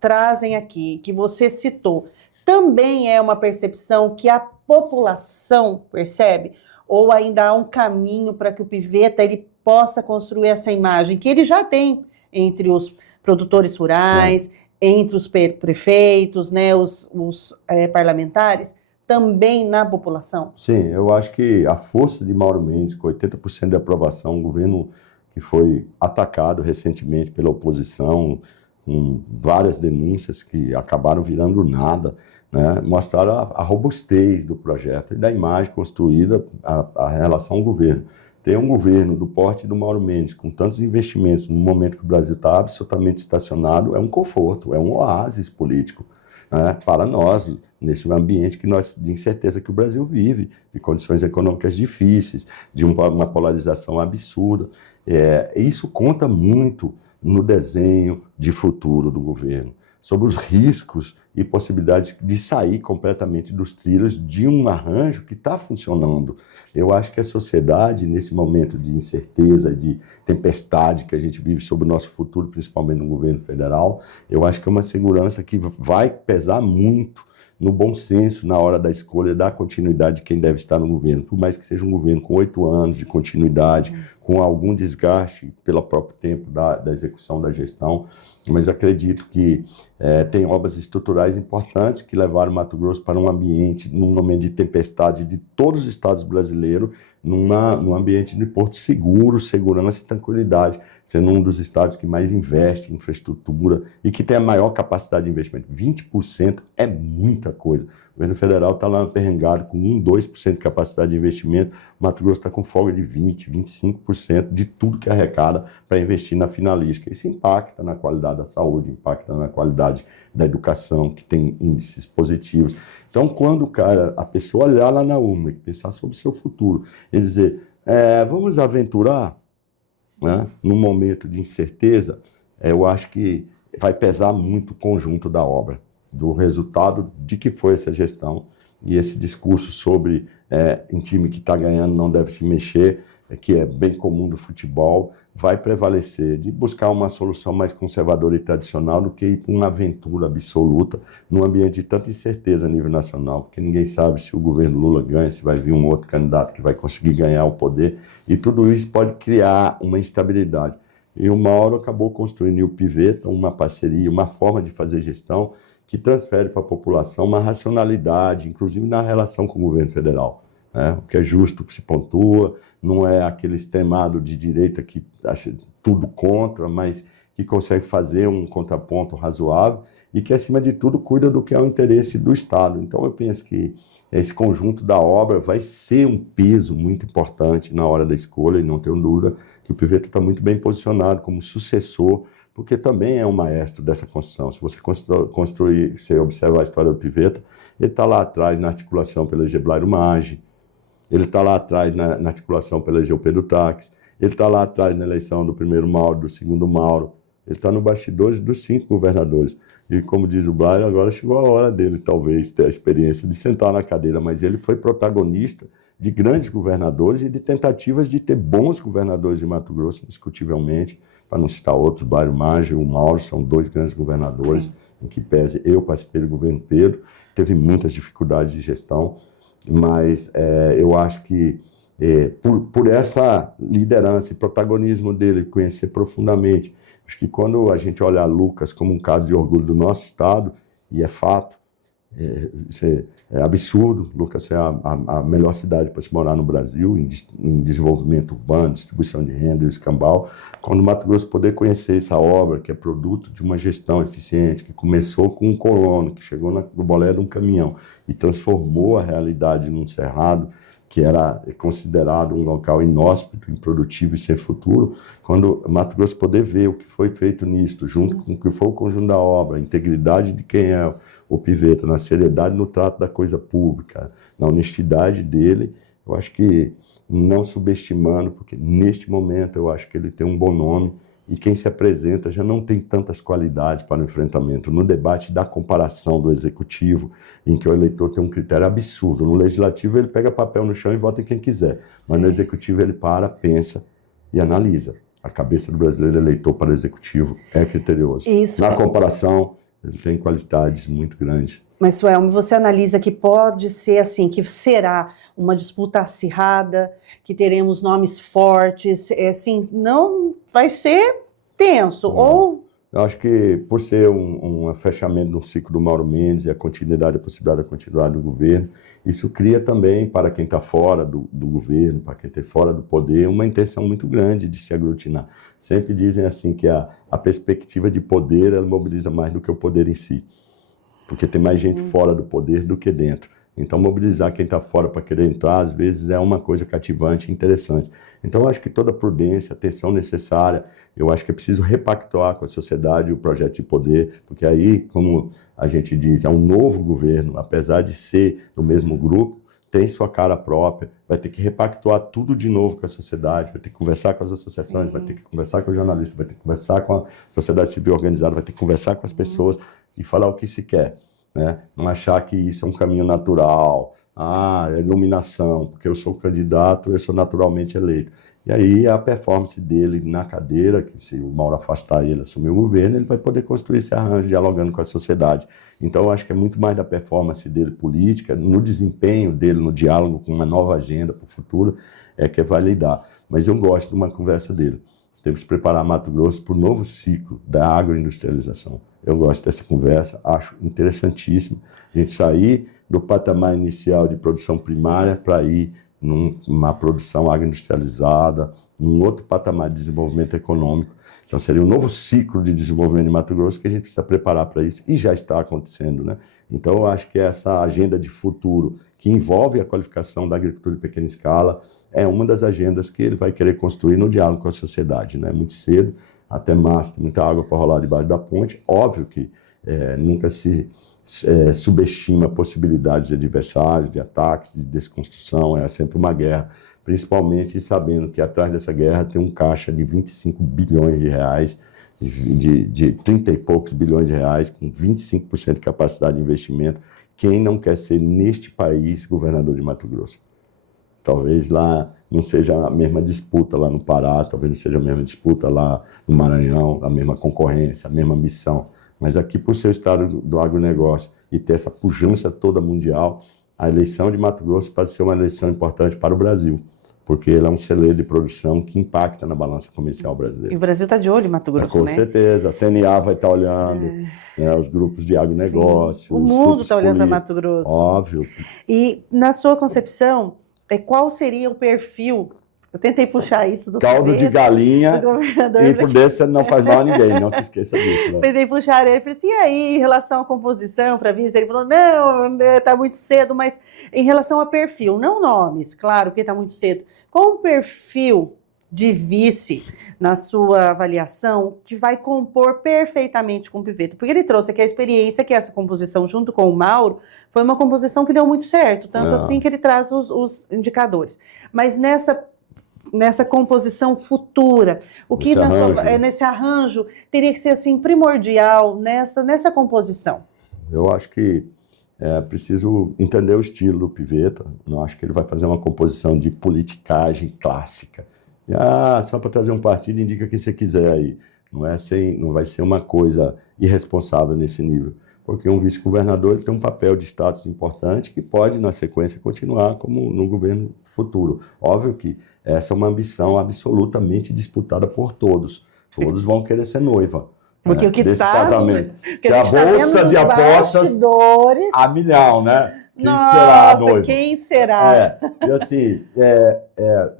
trazem aqui, que você citou, também é uma percepção que a população percebe? Ou ainda há um caminho para que o Pivetta ele possa construir essa imagem que ele já tem entre os produtores rurais, entre os prefeitos, né, os parlamentares, também na população? Sim, eu acho que a força de Mauro Mendes, com 80% de aprovação, um governo que foi atacado recentemente pela oposição, com várias denúncias que acabaram virando nada, né, mostraram a robustez do projeto e da imagem construída a relação ao governo. Ter um governo do porte do Mauro Mendes, com tantos investimentos, no momento que o Brasil está absolutamente estacionado, é um conforto, é um oásis político, né, para nós, nesse ambiente de incerteza que o Brasil vive, de condições econômicas difíceis, de uma polarização absurda. Isso conta muito no desenho de futuro do governo, sobre os riscos e possibilidades de sair completamente dos trilhos de um arranjo que está funcionando. Eu acho que a sociedade, nesse momento de incerteza, de tempestade que a gente vive sobre o nosso futuro, principalmente no governo federal, eu acho que é uma segurança que vai pesar muito no bom senso, na hora da escolha, da continuidade de quem deve estar no governo. Por mais que seja um governo com 8 anos de continuidade, com algum desgaste pelo próprio tempo da execução da gestão, mas acredito que tem obras estruturais importantes que levaram o Mato Grosso para um ambiente, num momento de tempestade de todos os estados brasileiros, num ambiente de porto seguro, segurança e tranquilidade, sendo um dos estados que mais investe em infraestrutura e que tem a maior capacidade de investimento. 20% é muita coisa. O governo federal está lá perrengado com 2% de capacidade de investimento. O Mato Grosso está com folga de 20%, 25% de tudo que arrecada para investir na finalística. Isso impacta na qualidade da saúde, impacta na qualidade da educação, que tem índices positivos. Então, quando a pessoa olhar lá na urna e pensar sobre o seu futuro e dizer, vamos aventurar, né, num momento de incerteza, eu acho que vai pesar muito o conjunto da obra, do resultado de que foi essa gestão, e esse discurso sobre um time que está ganhando não deve se mexer, que é bem comum do futebol, vai prevalecer de buscar uma solução mais conservadora e tradicional do que ir para uma aventura absoluta num ambiente de tanta incerteza a nível nacional, porque ninguém sabe se o governo Lula ganha, se vai vir um outro candidato que vai conseguir ganhar o poder, e tudo isso pode criar uma instabilidade. E o Mauro acabou construindo o Pivetta, uma parceria, uma forma de fazer gestão que transfere para a população uma racionalidade, inclusive na relação com o governo federal, né? O que é justo que se pontua, não é aquele extremado de direita que acha tudo contra, mas que consegue fazer um contraponto razoável e que, acima de tudo, cuida do que é o interesse do Estado. Então, eu penso que esse conjunto da obra vai ser um peso muito importante na hora da escolha, e não tenho dúvida que o Pivetta está muito bem posicionado como sucessor, porque também é um maestro dessa construção. Se você construir, você observar a história do Pivetta, ele está lá atrás na articulação pela Geblairo Maggi, ele está lá atrás na articulação pela eleger o Pedro Taques, ele está lá atrás na eleição do primeiro Mauro, do segundo Mauro, ele está no bastidores dos 5 governadores. E como diz o Blair, agora chegou a hora dele, talvez, ter a experiência de sentar na cadeira, mas ele foi protagonista de grandes governadores e de tentativas de ter bons governadores de Mato Grosso, indiscutivelmente, para não citar outros, Blair Maggi e o Mauro, são 2 grandes governadores, sim, em que pese eu participei do governo Pedro, teve muitas dificuldades de gestão, mas eu acho que por essa liderança e protagonismo dele, conhecer profundamente, acho que quando a gente olha Lucas como um caso de orgulho do nosso estado, e é fato, isso é absurdo, Lucas é a melhor cidade para se morar no Brasil, em desenvolvimento urbano, distribuição de renda e escambau, quando o Mato Grosso poder conhecer essa obra, que é produto de uma gestão eficiente, que começou com um colono, que chegou no bolé de um caminhão e transformou a realidade num cerrado, que era considerado um local inóspito, improdutivo e sem futuro, quando o Mato Grosso poder ver o que foi feito nisto, junto com o que foi o conjunto da obra, a integridade de quem é o Pivetta, na seriedade no trato da coisa pública, na honestidade dele, eu acho que não subestimando, porque neste momento eu acho que ele tem um bom nome e quem se apresenta já não tem tantas qualidades para o enfrentamento. No debate da comparação do executivo, em que o eleitor tem um critério absurdo. No legislativo ele pega papel no chão e vota em quem quiser, mas no executivo ele para, pensa e analisa. A cabeça do brasileiro eleitor para o executivo é criterioso. Isso. Na comparação, ele tem qualidades muito grandes. Mas, Suelma, você analisa que pode ser assim, que será uma disputa acirrada, que teremos nomes fortes, assim, não vai ser tenso, ou... Eu acho que, por ser um fechamento do ciclo do Mauro Mendes e a continuidade, a possibilidade da continuidade do governo, isso cria também, para quem está fora do governo, para quem está fora do poder, uma intenção muito grande de se aglutinar. Sempre dizem assim que a perspectiva de poder, ela mobiliza mais do que o poder em si, porque tem mais gente fora do poder do que dentro. Então, mobilizar quem está fora para querer entrar, às vezes, é uma coisa cativante e interessante. Então, eu acho que toda prudência, atenção necessária, eu acho que é preciso repactuar com a sociedade o projeto de poder, porque aí, como a gente diz, é um novo governo, apesar de ser do mesmo grupo, tem sua cara própria, vai ter que repactuar tudo de novo com a sociedade, vai ter que conversar com as associações, vai ter que conversar com os jornalistas, vai ter que conversar com a sociedade civil organizada, vai ter que conversar com as pessoas e falar o que se quer. Né? Não achar que isso é um caminho natural, é iluminação, porque eu sou candidato, eu sou naturalmente eleito. E aí a performance dele na cadeira, que se o Mauro afastar ele, assumir o governo, ele vai poder construir esse arranjo dialogando com a sociedade. Então eu acho que é muito mais da performance dele política, no desempenho dele, no diálogo com uma nova agenda para o futuro, que vai lidar. Mas eu gosto de uma conversa dele. Temos que preparar Mato Grosso para o novo ciclo da agroindustrialização. Eu gosto dessa conversa, acho interessantíssimo a gente sair do patamar inicial de produção primária para ir numa produção agroindustrializada, num outro patamar de desenvolvimento econômico. Então seria um novo ciclo de desenvolvimento de Mato Grosso que a gente precisa preparar para isso, e já está acontecendo, né? Então eu acho que essa agenda de futuro, que envolve a qualificação da agricultura de pequena escala, é uma das agendas que ele vai querer construir no diálogo com a sociedade, né? Muito cedo, até março, tem muita água para rolar debaixo da ponte. Óbvio que nunca se subestima possibilidades de adversários, de ataques, de desconstrução, é sempre uma guerra, principalmente sabendo que atrás dessa guerra tem um caixa de 25 bilhões de reais, de 30 e poucos bilhões de reais, com 25% de capacidade de investimento. Quem não quer ser, neste país, governador de Mato Grosso? Talvez lá não seja a mesma disputa lá no Pará, talvez não seja a mesma disputa lá no Maranhão, a mesma concorrência, a mesma missão. Mas aqui, por ser o estado do agronegócio e ter essa pujança toda mundial, a eleição de Mato Grosso pode ser uma eleição importante para o Brasil, porque ele é um celeiro de produção que impacta na balança comercial brasileira. E o Brasil está de olho em Mato Grosso, com né? Com certeza, a CNA vai estar olhando, né, os grupos de agronegócio. O mundo está olhando para Mato Grosso. Óbvio. E, na sua concepção, qual seria o perfil? Eu tentei puxar isso do caldo de galinha, e por desse não faz mal a ninguém, não se esqueça disso. Né? Tentei puxar ele, falei assim, e aí, em relação à composição, para vice? Ele falou, não, está muito cedo, mas em relação a perfil, não nomes, claro, porque está muito cedo. Qual o perfil de vice, na sua avaliação, que vai compor perfeitamente com o Pivetta? Porque ele trouxe aqui a experiência que essa composição, junto com o Mauro, foi uma composição que deu muito certo, tanto assim que ele traz os indicadores. Mas nessa composição futura, o que nesse arranjo teria que ser assim primordial nessa composição? Eu acho que é preciso entender o estilo do Pivetta. Não acho que ele vai fazer uma composição de politicagem clássica. Só para trazer um partido indica quem você quiser aí. Não vai ser uma coisa irresponsável nesse nível. Porque um vice-governador ele tem um papel de status importante que pode, na sequência, continuar como no governo futuro. Óbvio que essa é uma ambição absolutamente disputada por todos. Todos vão querer ser noiva. Porque o que desse tá, casamento. Que a bolsa de apostas a milhão, né? Quem será a noiva? Quem será? E assim,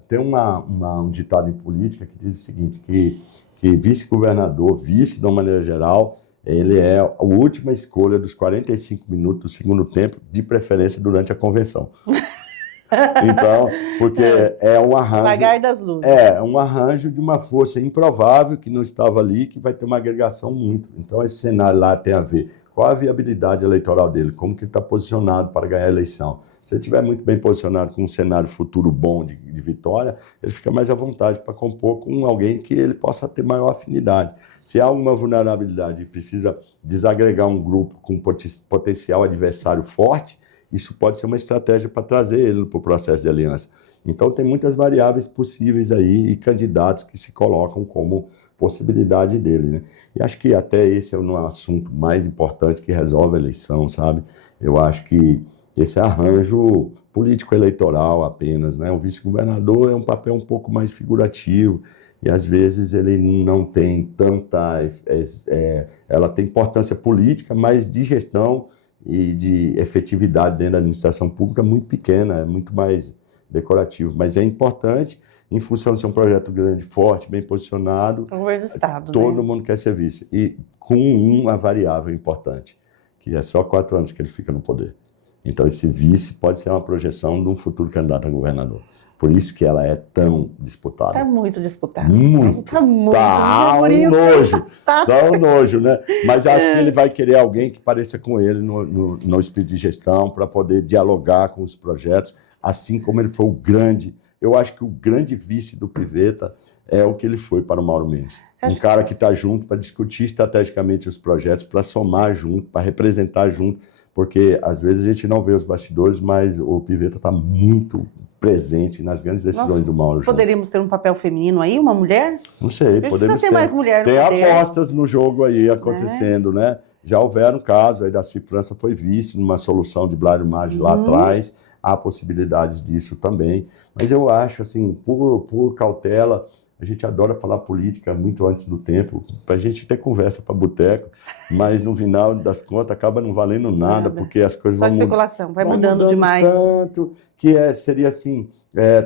tem um ditado em política que diz o seguinte, que vice-governador, vice de uma maneira geral, ele é a última escolha dos 45 minutos do segundo tempo, de preferência durante a convenção. Então, porque é um arranjo... Apagar das luzes. É um arranjo de uma força improvável que não estava ali, que vai ter uma agregação muito. Então, esse cenário lá tem a ver com a viabilidade eleitoral dele, como que ele está posicionado para ganhar a eleição. Se ele estiver muito bem posicionado com um cenário futuro bom de vitória, ele fica mais à vontade para compor com alguém que ele possa ter maior afinidade. Se há alguma vulnerabilidade e precisa desagregar um grupo com potencial adversário forte, isso pode ser uma estratégia para trazer ele para o processo de aliança. Então, tem muitas variáveis possíveis aí e candidatos que se colocam como possibilidade dele, né? E acho que até esse é o assunto mais importante que resolve a eleição, sabe? Eu acho que esse arranjo político-eleitoral apenas, né? O vice-governador é um papel um pouco mais figurativo e às vezes ele não tem tanta... ela tem importância política, mas de gestão e de efetividade dentro da administração pública muito pequena, é muito mais decorativo, mas é importante em função de ser um projeto grande, forte, bem posicionado. O governo do Estado, todo mundo quer ser vice. E com uma variável importante, que é só 4 anos que ele fica no poder. Então esse vice pode ser uma projeção de um futuro candidato a governador. Por isso que ela é tão disputada. Está muito disputada. Muito. Está muito. Tá um nojo. Tá um nojo, né? Mas acho que ele vai querer alguém que pareça com ele no espírito de gestão para poder dialogar com os projetos, assim como ele foi o grande... Eu acho que o grande vice do Pivetta é o que ele foi para o Mauro Mendes. Um cara que está junto para discutir estrategicamente os projetos, para somar junto, para representar junto, porque às vezes a gente não vê os bastidores, mas o Pivetta está muito presente nas grandes decisões do Mauro. Poderíamos ter um papel feminino aí, uma mulher? Não sei, podemos ter mais mulher. Tem apostas no jogo aí acontecendo, né? Já houveram casos, aí da França foi vice numa solução de Blário Maggi lá atrás, há possibilidades disso também, mas eu acho, assim, por cautela, a gente adora falar política muito antes do tempo, para a gente ter conversa para boteco, mas no final das contas acaba não valendo nada, porque as coisas só especulação, vai mudando demais. Tanto que seria assim,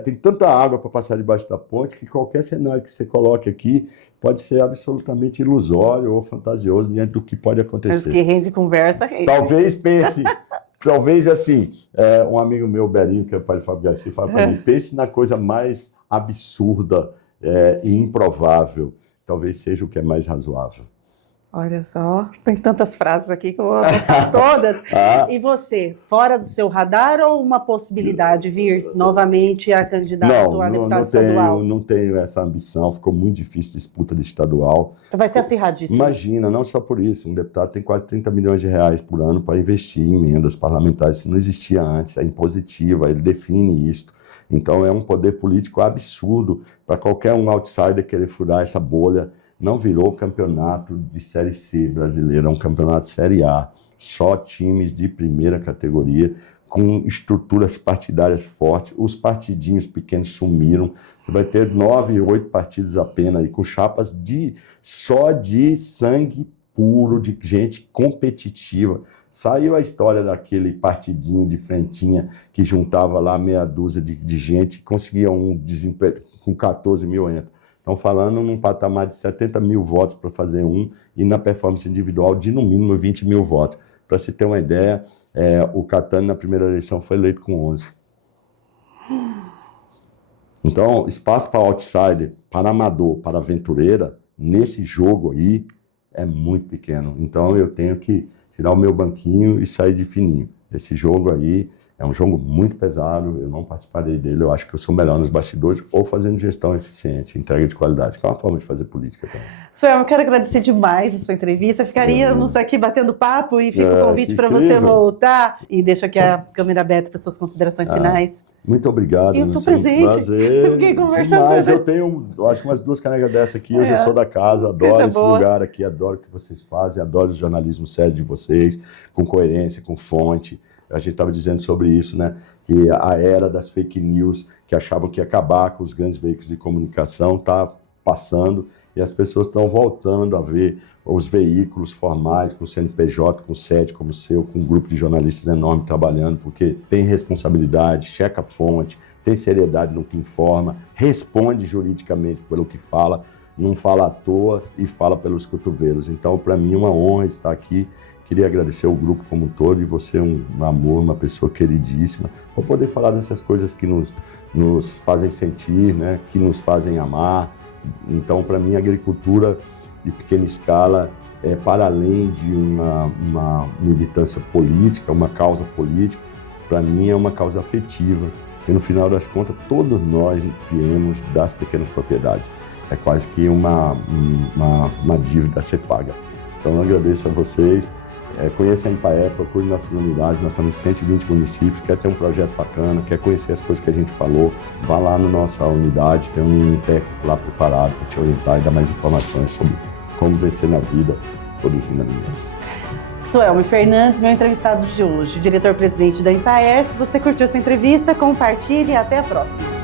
tem tanta água para passar debaixo da ponte que qualquer cenário que você coloque aqui pode ser absolutamente ilusório ou fantasioso diante do que pode acontecer. Mas que rende conversa, rende. Talvez pense... Talvez, assim, um amigo meu, Berinho, que é o pai de Fábio Garcia, fala para mim, pense na coisa mais absurda e improvável. Talvez seja o que é mais razoável. Olha só, tem tantas frases aqui que eu vou anotar todas. E você, fora do seu radar ou uma possibilidade vir novamente a candidato a deputado estadual? Não tenho essa ambição, ficou muito difícil a disputa de estadual. Então vai ser acirradíssimo. Imagina, não só por isso, um deputado tem quase 30 milhões de reais por ano para investir em emendas parlamentares, isso não existia antes, é impositiva, ele define isso. Então é um poder político absurdo para qualquer um outsider querer furar essa bolha. Não virou campeonato de Série C brasileiro, é um campeonato Série A. Só times de primeira categoria, com estruturas partidárias fortes. Os partidinhos pequenos sumiram. Você vai ter 9, 8 partidos apenas, e com chapas só de sangue puro, de gente competitiva. Saiu a história daquele partidinho de frentinha que juntava lá meia dúzia de gente e conseguia um desempenho com 14 mil entra. Estão falando num patamar de 70 mil votos para fazer e na performance individual de, no mínimo, 20 mil votos. Para se ter uma ideia, o Catani, na primeira eleição, foi eleito com 11. Então, espaço para outsider, para amador, para aventureira, nesse jogo aí, é muito pequeno. Então, eu tenho que tirar o meu banquinho e sair de fininho. Esse jogo aí é um jogo muito pesado, eu não participarei dele, eu acho que eu sou melhor nos bastidores ou fazendo gestão eficiente, entrega de qualidade, que é uma forma de fazer política também. Suel, eu quero agradecer demais a sua entrevista, ficaríamos aqui batendo papo e fica o convite para você voltar e deixo aqui a câmera aberta para suas considerações finais. Muito obrigado. E o seu presente, prazer. Eu fiquei conversando. Mas eu tenho, acho umas 2 canecas dessas aqui, eu já sou da casa, adoro esse lugar aqui, adoro o que vocês fazem, adoro o jornalismo sério de vocês, com coerência, com fonte. A gente estava dizendo sobre isso, né? Que a era das fake news, que achavam que ia acabar com os grandes veículos de comunicação, está passando e as pessoas estão voltando a ver os veículos formais, com o CNPJ, com o SET como o seu, com um grupo de jornalistas enorme trabalhando, porque tem responsabilidade, checa a fonte, tem seriedade no que informa, responde juridicamente pelo que fala, não fala à toa e fala pelos cotovelos. Então, para mim, é uma honra estar aqui. Queria agradecer o grupo como um todo e você um amor, uma pessoa queridíssima, para poder falar dessas coisas que nos fazem sentir, né? Que nos fazem amar. Então, para mim, a agricultura de pequena escala para além de uma militância política, uma causa política, para mim, é uma causa afetiva, e no final das contas, todos nós viemos das pequenas propriedades. É quase que uma dívida a ser paga. Então, eu agradeço a vocês. Conheça a Empaé, procure nossas unidades, nós estamos em 120 municípios, quer ter um projeto bacana, quer conhecer as coisas que a gente falou, vá lá na nossa unidade, tem um técnico lá preparado para te orientar e dar mais informações sobre como vencer na vida produzindo alimentos. Suelme Fernandes, meu entrevistado de hoje, diretor-presidente da Empaé. Se você curtiu essa entrevista, compartilhe e até a próxima.